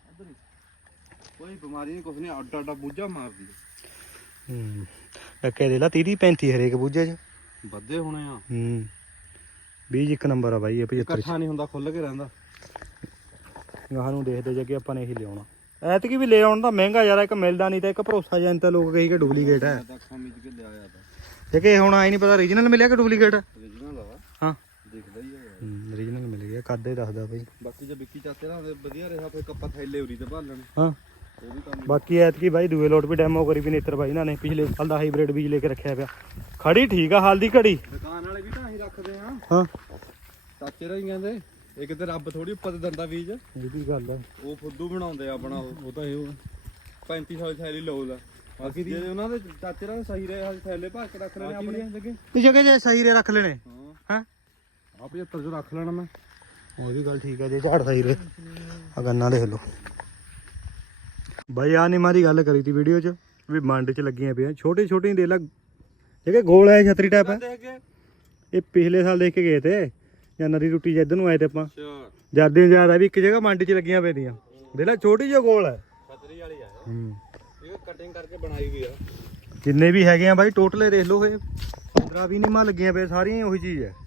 S3: ਕੋਈ ਬਿਮਾਰੀ ਨਹੀਂ ਕੁਛ ਨਹੀਂ ਅੱਡਾ ਅੱਡਾ ਬੂਝਾ ਮਾਰਦੀ
S1: ਹੂੰ ਟੱਕੇ ਦੇ ਲਾ ਤੀਹ ਪੈਂਤੀ ਹਰੇਕ ਬੂਝੇ ਚ
S3: ਵੱਧੇ ਹੋਣੇ ਆ
S1: ਹੂੰ ਬੀਜ ਇੱਕ ਨੰਬਰ ਆ ਬਾਈ ਇਹ ਪਝੱਤਰ
S3: ਇਕੱਠਾ ਨਹੀਂ ਹੁੰਦਾ ਖੁੱਲ ਕੇ ਰਹਿੰਦਾ
S1: ਗਾਹਾਂ ਨੂੰ ਦੇਖਦੇ ਜੱਗੇ ਆਪਾਂ ਨੇ ਇਹੀ ਲਿਆਉਣਾ ਐਤਕੀ ਵੀ ਲੈ ਆਉਣ ਦਾ ਮਹਿੰਗਾ ਯਾਰ ਇੱਕ ਮਿਲਦਾ ਨਹੀਂ ਤਾਂ ਇੱਕ ਭਰੋਸਾ ਜਾਂ ਤਾਂ ਲੋਕ ਕਹੀ ਕਿ ਡੁਪਲੀਕੇਟ ਹੈ
S3: ਤਾਂ ਅੱਖਾਂ ਮੀਚ ਕੇ ਲਿਆਇਆ ਤਾਂ
S1: ਜੇ ਕਿ ਹੁਣ ਆਈ ਨਹੀਂ ਪਤਾ ਰੀਜਨਲ ਮਿਲਿਆ ਕਿ ਡੁਪਲੀਕੇਟ ਹੈ
S3: origignal ਆ
S1: ਹਾਂ
S3: ਦਿਖਦਾ ਹੀ ਆ ਯਾਰ
S1: ਰੀਜਨਲ ਮਿਲ ਗਿਆ ਕਾਦੇ ਦੱਸਦਾ ਬਾਈ
S3: ਬਾਕੀ ਜੇ ਵਿੱਕੀ ਚਾਚੇ ਨਾਲ ਹੁੰਦੇ ਵਧੀਆ ਰਿਹਾ ਫਿਰ ਕੱਪਾ ਥੈਲੇ ਉਰੀ ਤੇ ਭਰ ਲੈਣ
S1: ਹਾਂ
S3: ਉਹ ਵੀ ਕੰਮ
S1: ਬਾਕੀ ਐਤਕੀ ਬਾਈ ਦੂਏ ਲੋਟ ਵੀ ਡੈਮੋ ਕਰੀ ਵੀ ਨੇਤਰ ਬਾਈ ਇਹਨਾਂ ਨੇ ਪਿਛਲੇ ਸਾਲ ਦਾ ਹਾਈਬ੍ਰਿਡ ਬੀਜ ਲੈ ਕੇ ਰੱਖਿਆ ਪਿਆ ਖੜੀ ਠੀਕ ਆ ਹਾਲ ਦੀ ਘੜੀ
S3: ਦੁਕਾਨ ਵਾਲੇ ਵੀ ਤਾਂ ਅਸੀਂ ਰੱਖਦੇ ਆ
S1: ਹਾਂ
S3: ਚਾਚੇ ਰਾਂ ਹੀ ਕਹਿੰਦੇ ਇਹ ਕਿਤੇ ਰੱਬ ਥੋੜੀ ਉੱਪਰ ਤੇ ਦੰਦਾ ਬੀਜ
S1: ਇਹ ਵੀ ਗੱਲ ਆ
S3: ਉਹ ਫੁੱਦੂ ਬਣਾਉਂਦੇ ਆ ਆਪਣਾ ਉਹ ਉਹ ਤਾਂ ਇਹ ਪੈਂਤੀ ਸੌ ਥੈਲੀ ਲਓ ਲਾ ਬਾਕੀ ਜੇ ਉਹਨਾਂ ਦੇ ਚਾਚੇ ਰਾਂ ਸਹੀ ਰਹੇ ਹਾਲ ਥੈਲੇ ਭਰ ਕੇ ਰੱਖ ਲੈਣੇ ਆਪਣੇ ਜੱਗੇ
S1: ਇਹ ਜਗ੍ਹਾ ਜੇ ਸਹੀ ਰੇ ਰੱਖ ਲੈਣੇ
S3: ਹਾਂ
S1: ਹਾਂ
S3: ਆ ਪਝੱਤਰ ਚ ਰੱਖ ਲੈਣਾ ਮੈਂ
S1: ਉਹ ਵੀ ਗੱਲ ਠੀਕ ਆ ਜੇ ਝਾੜ ਸਹੀ ਰੇ ਆ ਗੰਨਾ ਦੇਖ ਲਓ ਬਾਈ ਆ ਨੇ ਮਾਰੀ ਗੱਲ ਕਰੀ ਤੀ ਵੀਡੀਓ ਚ ਵੀ ਮੰਡ ਚ ਲੱਗੀਆਂ ਪਿਆ ਛੋਟੇ ਛੋਟੇ ਦੇ ਲਾ ਜਿਹੜੇ ਗੋਲ ਹੈ ਛਤਰੀ ਟਾਈਪ ਹੈ
S3: ਦੇਖ ਕੇ
S1: ਇਹ ਪਿਛਲੇ ਸਾਲ ਦੇਖ ਕੇ ਗਏ ਤੇ ਜਾਂ ਨਦੀ ਟੁੱਟੀ ਜਾਂ ਇੱਧਰ ਨੂੰ ਆਏ ਤੇ ਆਪਾਂ
S3: ਅੱਛਾ
S1: ਜਾਂਦੇ ਜ਼ਿਆਦਾ ਵੀ ਇੱਕ ਜਗ੍ਹਾ ਮੰਡੀ 'ਚ ਲੱਗੀਆਂ ਪਈਆਂ ਦੇਖ ਲੈ ਛੋਟੀ ਜਿਹੀ ਗੋਲ ਹੈ
S3: ਛਤਰੀ ਵਾਲੀ ਆ
S1: ਹੂੰ
S3: ਇਹ ਕਟਿੰਗ ਕਰਕੇ ਬਣਾਈ ਹੋਈ ਆ
S1: ਜਿੰਨੇ ਵੀ ਹੈਗੇ ਆ ਬਾਈ ਟੋਟਲ ਦੇਖ ਲਓ ਇਹ ਪੰਦਰਾਂ ਵੀਹ ਨਿੰਮਾਂ ਲੱਗੀਆਂ ਪਈਆਂ ਸਾਰੀਆਂ ਹੀ ਉਹੀ ਚੀਜ਼ ਹੈ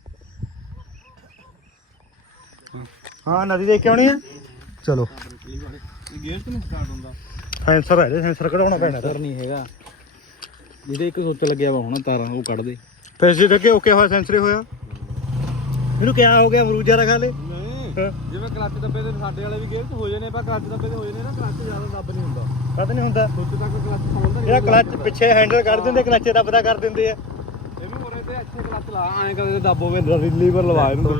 S1: ਹਾਂ ਨਦੀ ਦੇਖ ਕੇ ਆਉਣੀ ਹੈ ਚਲੋ
S3: ਇਹ ਗੇਅਰ ਤੇ ਨਹੀਂ ਸਟਾਰਟ ਹੁੰਦਾ
S1: ਸੈਂਸਰ ਹੈ ਸੈਂਸਰ ਕਢਾਉਣਾ ਪੈਣਾ
S3: ਸਰ ਨਹੀਂ ਹੈਗਾ ਜਿਹਦੇ ਇੱਕ ਸੁੱਚ ਲੱਗਿਆ ਵਾ ਹੁਣ ਤਾਰਾਂ ਉਹ ਕੱਢ ਦੇ
S1: ਪੈਸੇ ਲੱਗੇ ਓਕੇ ਹੋਇਆ ਸੈਂਸਰ ਹੋਇਆ ਇਹਨੂੰ ਕਿਆ ਹੋ ਗਿਆ ਅਮਰੂਦ ਜਿਆਦਾ ਖਾ ਲੇ
S3: ਨਹੀਂ ਜਿਵੇਂ ਕਲੱਚ ਦੱਬੇ ਤੇ ਸਾਡੇ ਵਾਲੇ ਵੀ ਗੇਅਰ ਚ ਹੋ ਜਾਣੇ ਪਰ ਕਲੱਚ ਦੱਬੇ ਤੇ ਹੋ ਜਾਣੇ ਨਾ ਕਲੱਚ ਜ਼ਿਆਦਾ ਦੱਬ ਨਹੀਂ ਹੁੰਦਾ
S1: ਪਤਾ ਨਹੀਂ ਹੁੰਦਾ
S3: ਸੁੱਚ ਤੱਕ ਕਲੱਚ ਪਾਉਂਦਾ
S1: ਇਹਦਾ ਕਲੱਚ ਪਿੱਛੇ ਹੈਂਡਲ ਕਰ ਦਿੰਦੇ ਕਲੱਚੇ ਦਾ ਪਤਾ ਕਰ ਦਿੰਦੇ ਆ
S3: ਇਹ ਵੀ ਹੋਰੇ ਤੇ ਅੱਛੇ ਕਲੱਚ ਲਾ ਐਂ ਕਰਦੇ ਦੱਬੋਗੇ ਲੀਵਰ ਲਵਾ ਇਹਨੂੰ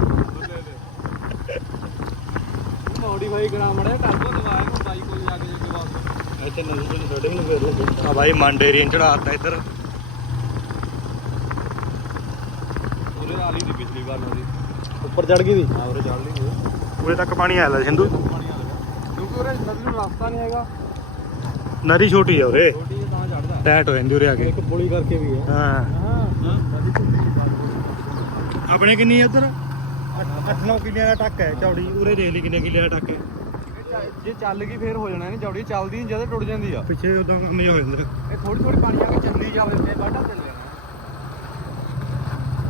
S3: ਮੋਡੀਫਾਈ ਕਰਾ ਮੜਿਆ ਕਰ ਦੋ ਦਵਾਇਆ ਨੂੰ ਬਾਈ ਕੋਲ ਜਾ ਕੇ ਜੇ ਵਾਪਸ
S1: ਇੱਥੇ ਨਦੀ ਤੋਂ ਸਾਡੇ ਨੂੰ ਫੇਰ ਲੱਗੇ ਆ ਬਾਈ ਮੰਡੇ ਰੀਨ ਚੜਾਤਾ ਇੱਧਰ
S3: ਉਹਦੇ ਨਾਲ ਹੀ ਦੀ ਪਿਛਲੀ ਵਾਰ ਨਦੀ
S1: ਉੱਪਰ ਚੜ ਗਈ ਦੀ
S3: ਹਾਂ ਉਹਦੇ ਚੜ ਲਈ
S1: ਉਰੇ ਤੱਕ ਪਾਣੀ ਆਇਆ ਲੈ ਸਿੰਧੂ
S3: ਪਾਣੀ ਆ ਗਿਆ ਕਿਉਂਕਿ ਉਹਦੇ ਨਦੀ ਨੂੰ ਰਸਤਾ ਨਹੀਂ ਹੈਗਾ
S1: ਨਦੀ ਛੋਟੀ ਆ ਉਰੇ
S3: ਛੋਟੀ ਤਾਂ ਚੜਦਾ
S1: ਟੈਟ ਹੋ ਜਾਂਦੀ ਉਰੇ ਆ ਕੇ
S3: ਇੱਕ ਪੁਲੀ ਕਰਕੇ ਵੀ ਹੈ
S1: ਹਾਂ
S3: ਹਾਂ ਨਦੀ ਛੋਟੀ
S1: ਆਪਣੇ ਕਿੰਨੀ ਉੱਧਰ ਅੱਠ ਨੌ ਕਿੱਲਿਆਂ ਦਾ ਟੱਕ ਹੈ ਚੌੜੀ ਉਰੇ ਦੇਖ ਲਈ ਕਿੰਨੇ ਕਿੱਲਿਆਂ ਦਾ ਟੱਕ ਹੈ
S3: ਜੇ ਚੱਲ ਗਈ ਫੇਰ ਹੋ ਜਾਣਾ ਇਹਨੇ ਜੌੜੀ ਚੱਲਦੀ ਨਹੀਂ ਜਦੋਂ ਟੁੱਟ ਜਾਂਦੀ ਆ
S1: ਪਿੱਛੇ ਉਦੋਂ ਕੰਮ ਜਿਹਾ ਹੋ ਜਾਂਦਾ
S3: ਇਹ ਥੋੜੀ ਥੋੜੀ ਪਾਣੀ ਆ ਕੇ ਚੱਲੀ ਚੱਲ ਜਾਂਦੇ ਵਾਢਾ ਚੱਲ ਜਾਣਾ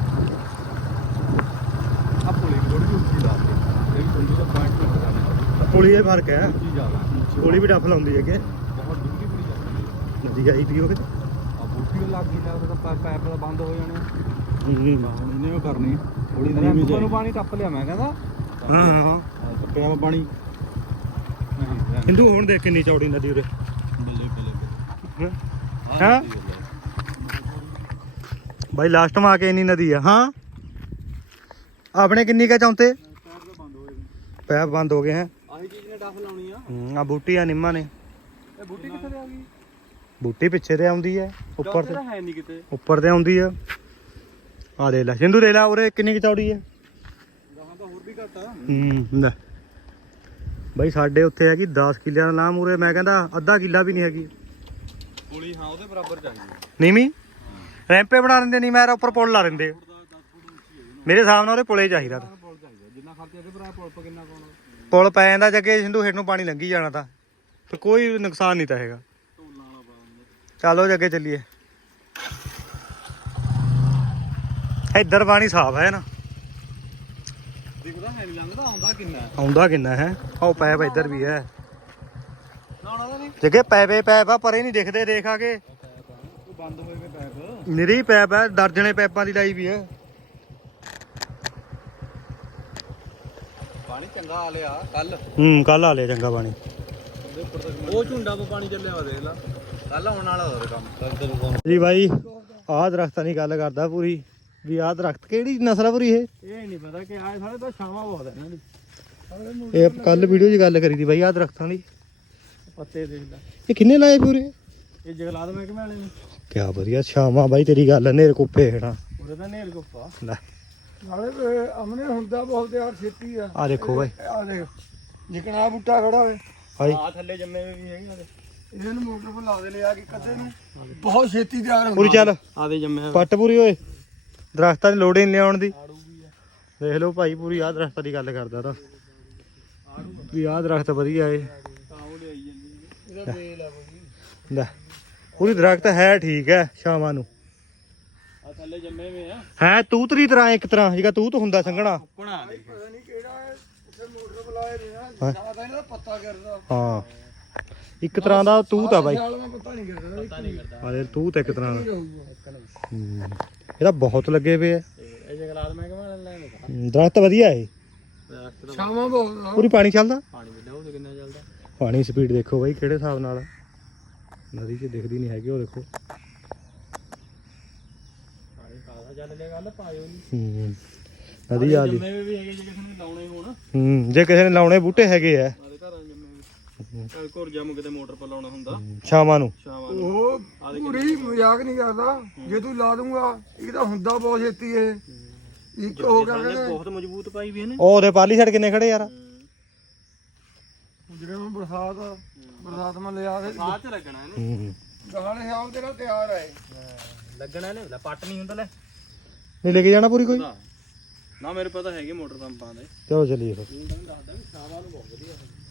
S3: ਆ ਪੁਲੀ ਥੋੜੀ ਉੱਚੀ ਲਾ ਦੇ ਇਹ ਵੀ ਥੋੜੀ ਜਿਹੀ ਪਾਣੀ
S1: ਪੁਲੀ ਦਾ ਫਰਕ ਹੈ
S3: ਉੱਚੀ ਜ਼ਿਆਦਾ
S1: ਪੁਲੀ ਵੀ ਡੱਫ ਲਾਉਂਦੀ ਹੈ ਕਿ
S3: ਬਹੁਤ ਡੂੰਘੀ ਬੜੀ ਜਾਂਦੀ
S1: ਨਦੀ ਆਈ ਪੀ ਉਹ
S3: ਆ ਬੂਟੀ ਲੱਗ ਗਈ ਤਾਂ ਉਹਦਾ ਪੈ- ਪੈਪ ਦਾ ਬੰਦ ਹੋ ਜਾਣੇ
S1: ਹੂੰ
S3: ਹੁਣ ਇਹਨੇ ਉਹ ਕਰਨੀ ਥੋੜੀ ਦੇਰ ਨੂੰ ਪਾਣੀ ਟੱਪ ਲਿਆ ਮੈਂ ਕਹਿੰਦਾ
S1: ਹਾਂ ਹਾਂ ਹਾਂ
S3: ਟੱਪਿਆ ਵਾ ਪਾਣੀ
S1: ਹਿੰਦੂ ਹੁਣ ਦੇਖ ਕਿੰਨੀ ਚੌੜੀ ਨਦੀ ਉਰੇ
S3: ਬੱਲੇ ਬੱਲੇ
S1: ਹਾਂ ਬਾਈ ਲਾਸਟ ਮਾ ਕੇ ਇੰਨੀ ਨਦੀ ਆ ਹਾਂ ਆਪਣੇ ਕਿੰਨੀ ਕਾ ਚੌਂਤੇ ਪੈਪ ਬੰਦ ਹੋ ਗਏ ਹੈ
S3: ਆਹੀ ਚੀਜ਼ ਨੇ ਡੱਫ ਲਾਉਣੀ ਆ
S1: ਆ ਬੂਟੀ ਆ ਨਿੰਮਾਂ ਨੇ
S3: ਇਹ ਬੂਟੀ ਕਿੱਥੇ ਤੇ ਆ ਗਈ
S1: ਬੂਟੀ ਪਿੱਛੇ ਤੇ ਆਉਂਦੀ ਹੈ ਉੱਪਰ ਤੇ
S3: ਤਾਂ ਹੈ ਨਹੀਂ ਕਿਤੇ
S1: ਉੱਪਰ ਤੇ ਆਉਂਦੀ ਆ ਆ ਦੇ ਲੈ ਸਿੰਧੂ ਦੇ ਲੈ ਉਰੇ ਕਿੰਨੀ ਕੁ ਚੌੜੀ ਹੈ
S3: ਗਾਹਾਂ ਤਾਂ ਹੋਰ ਵੀ ਘੱਟ ਆ
S1: ਹੂੰ ਲੈ ਬਾਈ ਸਾਡੇ ਉੱਥੇ ਹੈਗੀ ਦਸ ਕਿੱਲਿਆਂ ਦਾ ਨਾਮ ਉਰੇ ਮੈਂ ਕਹਿੰਦਾ ਅੱਧਾ ਕਿੱਲਾ ਵੀ ਨਹੀਂ ਹੈਗੀ
S3: ਗੋਲੀ ਹਾਂ ਉਹਦੇ ਬਰਾਬਰ ਚਾਹੀਦੀ
S1: ਨੀਵੀਂ ਰੈਂਪੇ ਬਣਾ ਦਿੰਦੇ ਨਹੀਂ ਮੈਂ ਉੱਪਰ ਪੁਲ ਲਾ ਦਿੰਦੇ ਮੇਰੇ ਹਿਸਾਬ ਨਾਲ ਉਹਦੇ ਪੁਲੇ ਚਾਹੀਦਾ ਤਾਂ
S3: ਪੁਲ ਚਾਹੀਦਾ ਜਿੰਨਾ ਖਰਚਾ ਇਹਦੇ ਭਰਾ ਪੁਲ ਪਾ ਕਿੰਨਾ ਪਾਉਣਾ
S1: ਪੁਲ ਪੈ ਜਾਂਦਾ ਜੱਗੇ ਸਿੰਧੂ ਹੇਠ ਨੂੰ ਪਾਣੀ ਲੰਘੀ ਜਾਣਾ ਤਾਂ ਫਿਰ ਕੋਈ ਨੁਕਸਾਨ ਨਹੀਂ ਤਾਂ ਹੈਗਾ
S3: ਢੋਲਾਂ ਵਾਲਾ ਪਾਉਂਦੇ
S1: ਚਲੋ ਜੱਗੇ ਚੱਲੀਏ ਇੱਧਰ ਪਾਣੀ ਸਾਫ ਹੈ ਨਾ
S3: ਦਿਖਦਾ ਹੈ ਨਹੀਂ ਲੰਘਦਾ ਆਉਂਦਾ ਕਿੰਨਾ
S1: ਆਉਂਦਾ ਕਿੰਨਾ ਹੈ ਉਹ ਪੈਪ ਇੱਧਰ ਵੀ ਹੈ
S3: ਨਾਉਣਾ ਤਾਂ ਨਹੀਂ
S1: ਜੱਗੇ ਪੈਪੇ ਪੈਪ ਆ ਪਰੇ ਨਹੀਂ ਦਿਖਦੇ ਦੇਖ ਆ ਕੇ
S3: ਉਹ ਬੰਦ ਹੋਏ ਵੇ ਪੈਪ
S1: ਨਿਰੀ ਪੈਪ ਹੈ ਦਰਜਣੇ ਪੈਪਾਂ ਦੀ ਲਾਈ ਵੀ ਹੈ
S3: ਪਾਣੀ ਚੰਗਾ ਆ ਲਿਆ ਕੱਲ
S1: ਹੂੰ ਕੱਲ ਆ ਲਿਆ ਚੰਗਾ ਪਾਣੀ
S3: ਉਹਦੇ ਉੱਪਰ ਤੱਕ ਉਹ ਝੁੰਡਾ ਤੋਂ ਪਾਣੀ ਚੱਲਿਆ ਵਾ ਦੇਖ ਲਾ ਕੱਲ ਆਉਣ ਵਾਲਾ ਹੋਰ ਕੰਮ
S1: ਜੀ ਬਾਈ ਆਹ ਦਰਖਤਾਂ ਦੀ ਗੱਲ ਕਰਦਾ ਪੂਰੀ ਵੀ ਆਹ ਦਰਖਤ ਕਿਹੜੀ ਨਸਲ ਆ ਪੂਰੀ ਇਹ
S3: ਇਹ ਨਹੀਂ ਪਤਾ ਕਿ ਆਏ ਸਾਰੇ ਤਾਂ ਛਾਵਾਂ ਬਹੁਤ ਹੈ ਇਹਨਾਂ ਦੀ
S1: ਇਹ ਕੱਲ ਵੀਡੀਓ 'ਚ ਗੱਲ ਕਰੀ ਦੀ ਬਾਈ ਆਹ ਦਰਖਤਾਂ ਦੀ
S3: ਪੱਤੇ ਦੇਖ ਲੈ
S1: ਇਹ ਕਿੰਨੇ ਲਾਏ ਪੂਰੇ
S3: ਇਹ ਜਗਲਾਦ ਮਹਿਕਮੇ ਵਾਲੇ ਨੇ
S1: ਕਿਆ ਵਧੀਆ ਛਾਵਾਂ ਬਾਈ ਤੇਰੀ ਗੱਲ ਨੇਰ ਕੁੱਪੇ ਹੇਠਾਂ
S3: ਉਹਦੇ ਤਾਂ ਨੇਲ ਗੁੱਫਾ
S1: ਲੈ
S2: ਨਾਲੇ ਅਮਨੇ ਹੁੰਦਾ ਬਹੁਤ ਯਾਰ ਛੇਤੀ ਆ
S1: ਆ ਦੇਖੋ ਬਾਈ
S2: ਆ ਦੇਖ ਜਿਕਣਾ ਬੂਟਾ ਖੜਾ ਹੋਵੇ
S1: ਹਾਈ
S3: ਆ ਥੱਲੇ ਜੰਮੇ ਵੀ ਹੈਗੇ ਆਦੇ
S2: ਇਹਨੂੰ ਮੋਟਰ ਪਰ ਲਾ ਦੇ ਲਿਆ ਕਿ ਕਦੇ ਨੂੰ ਬਹੁਤ ਛੇਤੀ ਤਿਆਰ ਹੁੰਦਾ
S1: ਪੂਰੀ ਚੱਲ
S3: ਆਦੇ ਜੰਮੇ
S1: ਪੱਟ ਪੂਰੀ ਓਏ ਦਰਖਤਾਂ ਦੀ ਲੋੜ ਹੀ ਨਹੀਂ ਲਿਆਉਣ ਦੀ
S3: ਆੜੂ ਵੀ ਆ
S1: ਦੇਖ ਲਓ ਭਾਈ ਪੂਰੀ ਆਹ ਦਰਖਤਾਂ ਦੀ ਗੱਲ ਕਰਦਾ ਤਾਂ ਵੀ ਆਹ ਦਰਖਤ ਵਧੀਆ ਏ
S3: ਤਾਂ ਉਹ ਲਿਆਈ ਜਾਂਦੀ
S2: ਇਹਦਾ ਬੇਲ ਆ ਬਈ
S1: ਲੈ ਪੂਰੀ ਦਰਖਤ ਹੈ ਠੀਕ ਹੈ ਛਾਵਾਂ ਨੂੰ
S3: ਆ ਥੱਲੇ ਜੰਮੇ ਵੇ ਆ
S1: ਹੈ ਤੂਤਰੀ ਤਰ੍ਹਾਂ ਇੱਕ ਤਰ੍ਹਾਂ ਜਿਹੜਾ ਤੂਤ ਹੁੰਦਾ ਸੰਘਣਾ
S3: ਕੁਣਾ ਦੇਖ
S2: ਪਤਾ ਨਹੀਂ ਕਿਹੜਾ ਹੈ ਉੱਥੇ ਮੋਟਰ ਬੁਲਾਏ ਨੇ ਨਾ ਜਿਆਦਾ ਇਹਦਾ ਪੱਤਾ ਕਰਦਾ
S1: ਹਾਂ ਇੱਕ ਤਰ੍ਹਾਂ ਦਾ ਤੂਤ ਆ ਬਾਈ
S2: ਸਾਲ ਮੈਂ ਪਤਾ ਨਹੀਂ ਕਰਦਾ
S3: ਪਤਾ ਨਹੀਂ ਕਰਦਾ
S1: ਆਲੇ ਤੂਤ ਇੱਕ ਤਰ੍ਹਾਂ ਦਾ
S2: ਰਹੂਗਾ
S1: ਹੂੰ। ਇਹਦਾ ਬਹੁਤ ਲੱਗੇ ਪਏ ਆ
S3: ਤੇ ਇਹ ਜਗਲਾਦ ਮਹਿਕਮੇ ਵਾਲੇ ਲੈ ਲਓ
S1: ਹੂੰ, ਦਰਖਤ ਵਧੀਆ ਏ
S3: ਦਰਖਤ ਦਾ
S2: ਸ਼ਾਮਾਂ ਬਹੁਤ ਆ।
S1: ਪੂਰੀ ਪਾਣੀ ਚੱਲਦਾ
S3: ਪਾਣੀ ਵੀ ਲਓ ਤੇ ਕਿੰਨਾ ਚੱਲਦਾ
S1: ਪਾਣੀ ਸਪੀਡ ਦੇਖੋ ਬਾਈ ਕਿਹੜੇ ਹਿਸਾਬ ਨਾਲ ਨਦੀ 'ਚ ਦਿਖਦੀ ਨਹੀਂ ਹੈਗੀ ਉਹ ਦੇਖੋ
S3: ਪਾਣੀ ਕਾਹਦਾ ਚੱਲ ਲਿਆ ਗੱਲ ਪਾਇਓ ਨਹੀਂ
S1: ਹੂੰ ਨਦੀ ਆ ਦੀ
S3: ਜੰਮੇ ਵੀ ਹੈਗੇ ਜੇ ਕਿਸੇ ਨੇ ਲਾਉਣੇ ਹੋਣ
S1: ਹੂੰ ਜੇ ਕਿਸੇ ਨੇ ਲਾਉਣੇ ਬੂਟੇ ਹੈਗੇ ਆ
S3: ਆਦੇ ਘਰਾਂ ਜੰਮੇ ਵੀ ਚੱਲ ਘਰ ਜੰਮ ਕਿਤੇ ਮੋਟਰ ਪਰ ਲਾਉਣਾ ਹੁੰਦਾ
S1: ਛਾਵਾਂ ਨੂੰ
S3: ਸ਼ਾਮਾਂ ਨੂੰ
S2: ਉਹ ਪੂਰੀ ਮਜ਼ਾਕ ਨਹੀਂ ਕਰਦਾ ਜੇ ਤੂੰ ਲਾ ਦੂੰਗਾ ਇਹ ਤਾਂ ਹੁੰਦਾ ਬਹੁਤ ਛੇਤੀ ਇਹ ਇੱਕ ਹੋ ਗਿਆ
S3: ਇਹਨੇ
S2: ਕਹਿੰਦੇ
S3: ਬਹੁਤ ਮਜ਼ਬੂਤ ਪਾਈ ਵੀ ਇਹਨੇ
S1: ਉਹ ਉਹਦੇ ਪਾਲੀ ਸਾਈਡ ਕਿੰਨੇ ਖੜੇ ਯਾਰ
S2: ਜਿਹੜੇ ਹੁਣ ਬਰਸਾਤ ਬਰਸਾਤ ਮੈਂ ਲਿਆ ਦੇ
S3: ਸਾਹ ਚ ਲੱਗਣਾ ਇਹਨੇ
S1: ਹੂੰ
S2: ਗਾਣੇ ਸ਼ਾਮ ਤੇਰਾ ਤਿਆਰ ਹੈ
S3: ਲੱਗਣਾ ਇਹਨੇ ਲੈ ਪੱਟ ਨਹੀਂ ਹੁੰਦਾ ਲੈ
S1: ਨਹੀਂ ਲੈ ਕੇ ਜਾਣਾ ਪੂਰੀ ਕੋਈ
S3: ਨਾ ਮੇਰੇ ਪਤਾ ਹੈਗੇ ਮੋਟਰ ਪੰਪਾਂ ਦੇ
S1: ਚਲੋ ਚੱਲੀਏ ਫਿਰ
S3: ਦੱਸਦਾ ਵੀ ਸ਼ਾਮਾਂ ਨੂੰ ਬਹੁਤ ਵਧੀਆ